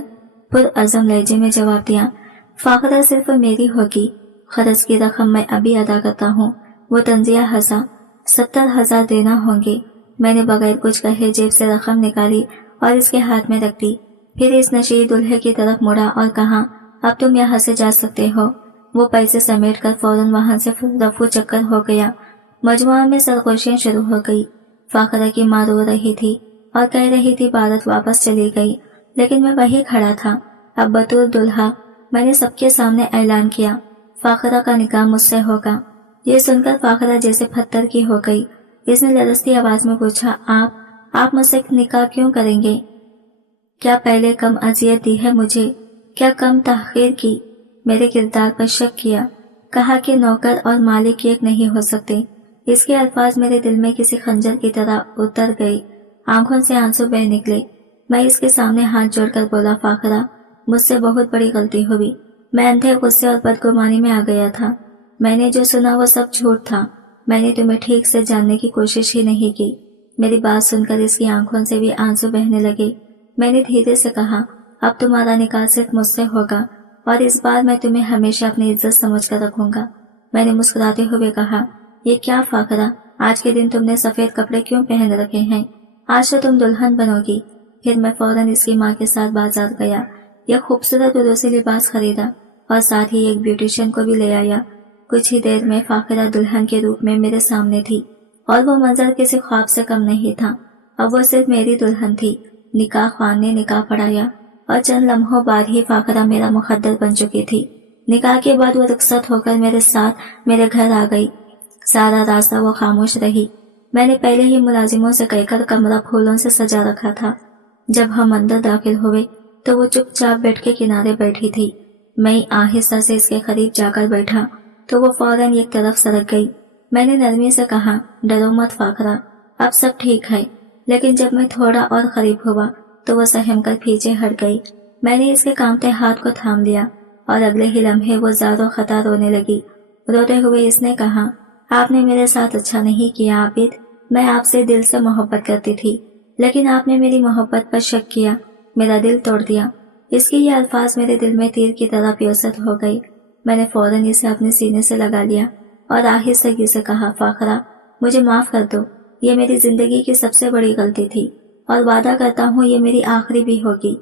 पुरअज़म लहजे में जवाब दिया, फाकरा सिर्फ मेरी होगी, खर्च की रकम मैं अभी अदा करता हूँ। वो तंजिया हंसा, 70,000 देना होंगे। मैंने बगैर कुछ कहे जेब से रकम निकाली और इसके हाथ में रख दी। फिर इस नशीली दूल्हे की तरफ मुड़ा और कहा, अब तुम यहाँ से जा सकते हो। वो पैसे समेट कर फौरन वहां से रफू चक्कर हो गया। मजमुआ में सरगोशियां शुरू हो गई। फाकरा की माँ रो रही थी और कह रही थी बारात वापस चली गई, लेकिन मैं वहीं खड़ा था। अब बतौर दुल्हा मैंने सबके सामने ऐलान किया, फाकरा का निकाह मुझसे होगा। ये सुनकर फाकरा जैसे पत्थर की हो गई। इसने लरसती आवाज में पूछा, आप मुझसे निकाह क्यों करेंगे? क्या पहले कम अजियत दी है मुझे? क्या कम तहकीर की? मेरे किरदार पर शक किया। कहा कि नौकर और मालिक एक नहीं हो सकते। इसके अल्फाज मेरे दिल में किसी खंजर की तरह उतर गई। आंखों से आंसू बह निकले। मैं इसके सामने हाथ जोड़कर बोला, फाकरा, मुझसे बहुत बड़ी गलती हुई। मैं अंधे गुस्से और बदगुमानी में आ गया था। मैंने जो सुना वो सब झूठ था। मैंने तुम्हें ठीक से जानने की कोशिश ही नहीं की। मेरी बात सुनकर इसकी आंखों से भी आंसू बहने लगे। मैंने धीरे से कहा, अब तुम्हारा निकाह सिर्फ मुझसे होगा और इस बार मैं तुम्हें हमेशा अपनी इज्जत समझ कर रखूंगा। मैंने मुस्कुराते हुए कहा, ये क्या फाकरा, आज के दिन तुमने सफेद कपड़े क्यों पहन रखे हैं? आज तो तुम दुल्हन बनोगी। फिर मैं फौरन इसकी माँ के साथ बाजार गया। यह खूबसूरत विदेशी लिबास खरीदा और साथ ही एक ब्यूटिशियन को भी ले आया। कुछ ही देर में फाकरा दुल्हन के रूप में मेरे सामने थी और वो मंजर किसी ख्वाब से कम नहीं था। अब वो सिर्फ मेरी दुल्हन थी। निकाह ख्वान ने निकाह पढ़ाया और चंद लम्हों बाद ही फाकरा मेरा मुकद्दर बन चुकी थी। निकाह के बाद वो रुखसत होकर मेरे साथ मेरे घर आ गई। सारा रास्ता वो खामोश रही। मैंने पहले ही मुलाजिमों से कहकर कमरा फूलों से सजा रखा था। जब हम अंदर दाखिल हुए तो वो चुपचाप बेड के किनारे बैठी थी। मैं आहिस्ता से इसके करीब जाकर बैठा तो वो फौरन एक तरफ सरक गई। मैंने नरमी से कहा, डरो मत फाखरा, अब सब ठीक है। लेकिन जब मैं थोड़ा और करीब हुआ तो वो सहम कर पीछे हट गई। मैंने इसके कांपते हाथ को थाम लिया और अगले ही लम्हे वो ज़ारो खता रोने लगी। रोते हुए इसने कहा, आपने मेरे साथ अच्छा नहीं किया आबिद, मैं आपसे दिल से मोहब्बत करती थी, लेकिन आपने मेरी मोहब्बत पर शक किया, मेरा दिल तोड़ दिया। इसके ये अल्फाज मेरे दिल में तीर की तरह प्योसत हो गई। मैंने फौरन इसे अपने सीने से लगा लिया और आहिस्तगी से कहा, फाखरा मुझे माफ कर दो, ये मेरी जिंदगी की सबसे बड़ी गलती थी और वादा करता हूँ ये मेरी आखिरी भी होगी।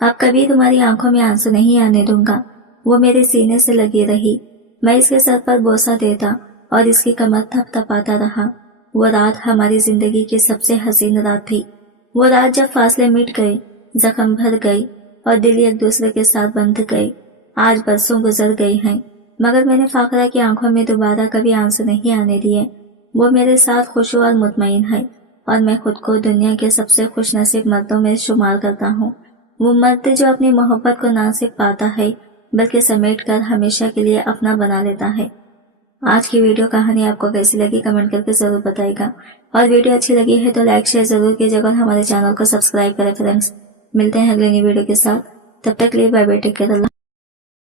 अब कभी तुम्हारी आंखों में आंसू नहीं आने दूंगा। वो मेरे सीने से लगी रही। मैं इसके सर पर बोसा देता और इसकी कमर थपथपाता रहा। वो रात हमारी जिंदगी की सबसे हसीन रात थी। वो रात जब फासले मिट गए, जख्म भर गई और दिल एक दूसरे के साथ बंध गए। आज बरसों गुजर गई हैं, मगर मैंने फाखरा की आंखों में दोबारा कभी आंसू नहीं आने दिए। वो मेरे साथ खुश और मुतमईन है और मैं खुद को दुनिया के सबसे खुश नसीब मर्दों में शुमार करता हूँ। वो मर्द जो अपनी मोहब्बत को ना सिर्फ पाता है बल्कि समेट कर हमेशा के लिए अपना बना लेता है। आज की वीडियो कहानी आपको कैसी लगी कमेंट करके जरूर बताइएगा और वीडियो अच्छी लगी है तो लाइक शेयर जरूर कीजिएगा और हमारे चैनल को सब्सक्राइब करें फ्रेंड्स। मिलते हैं अगले नई वीडियो के साथ, तब तक के लिए बाय बाय, टेक केयर।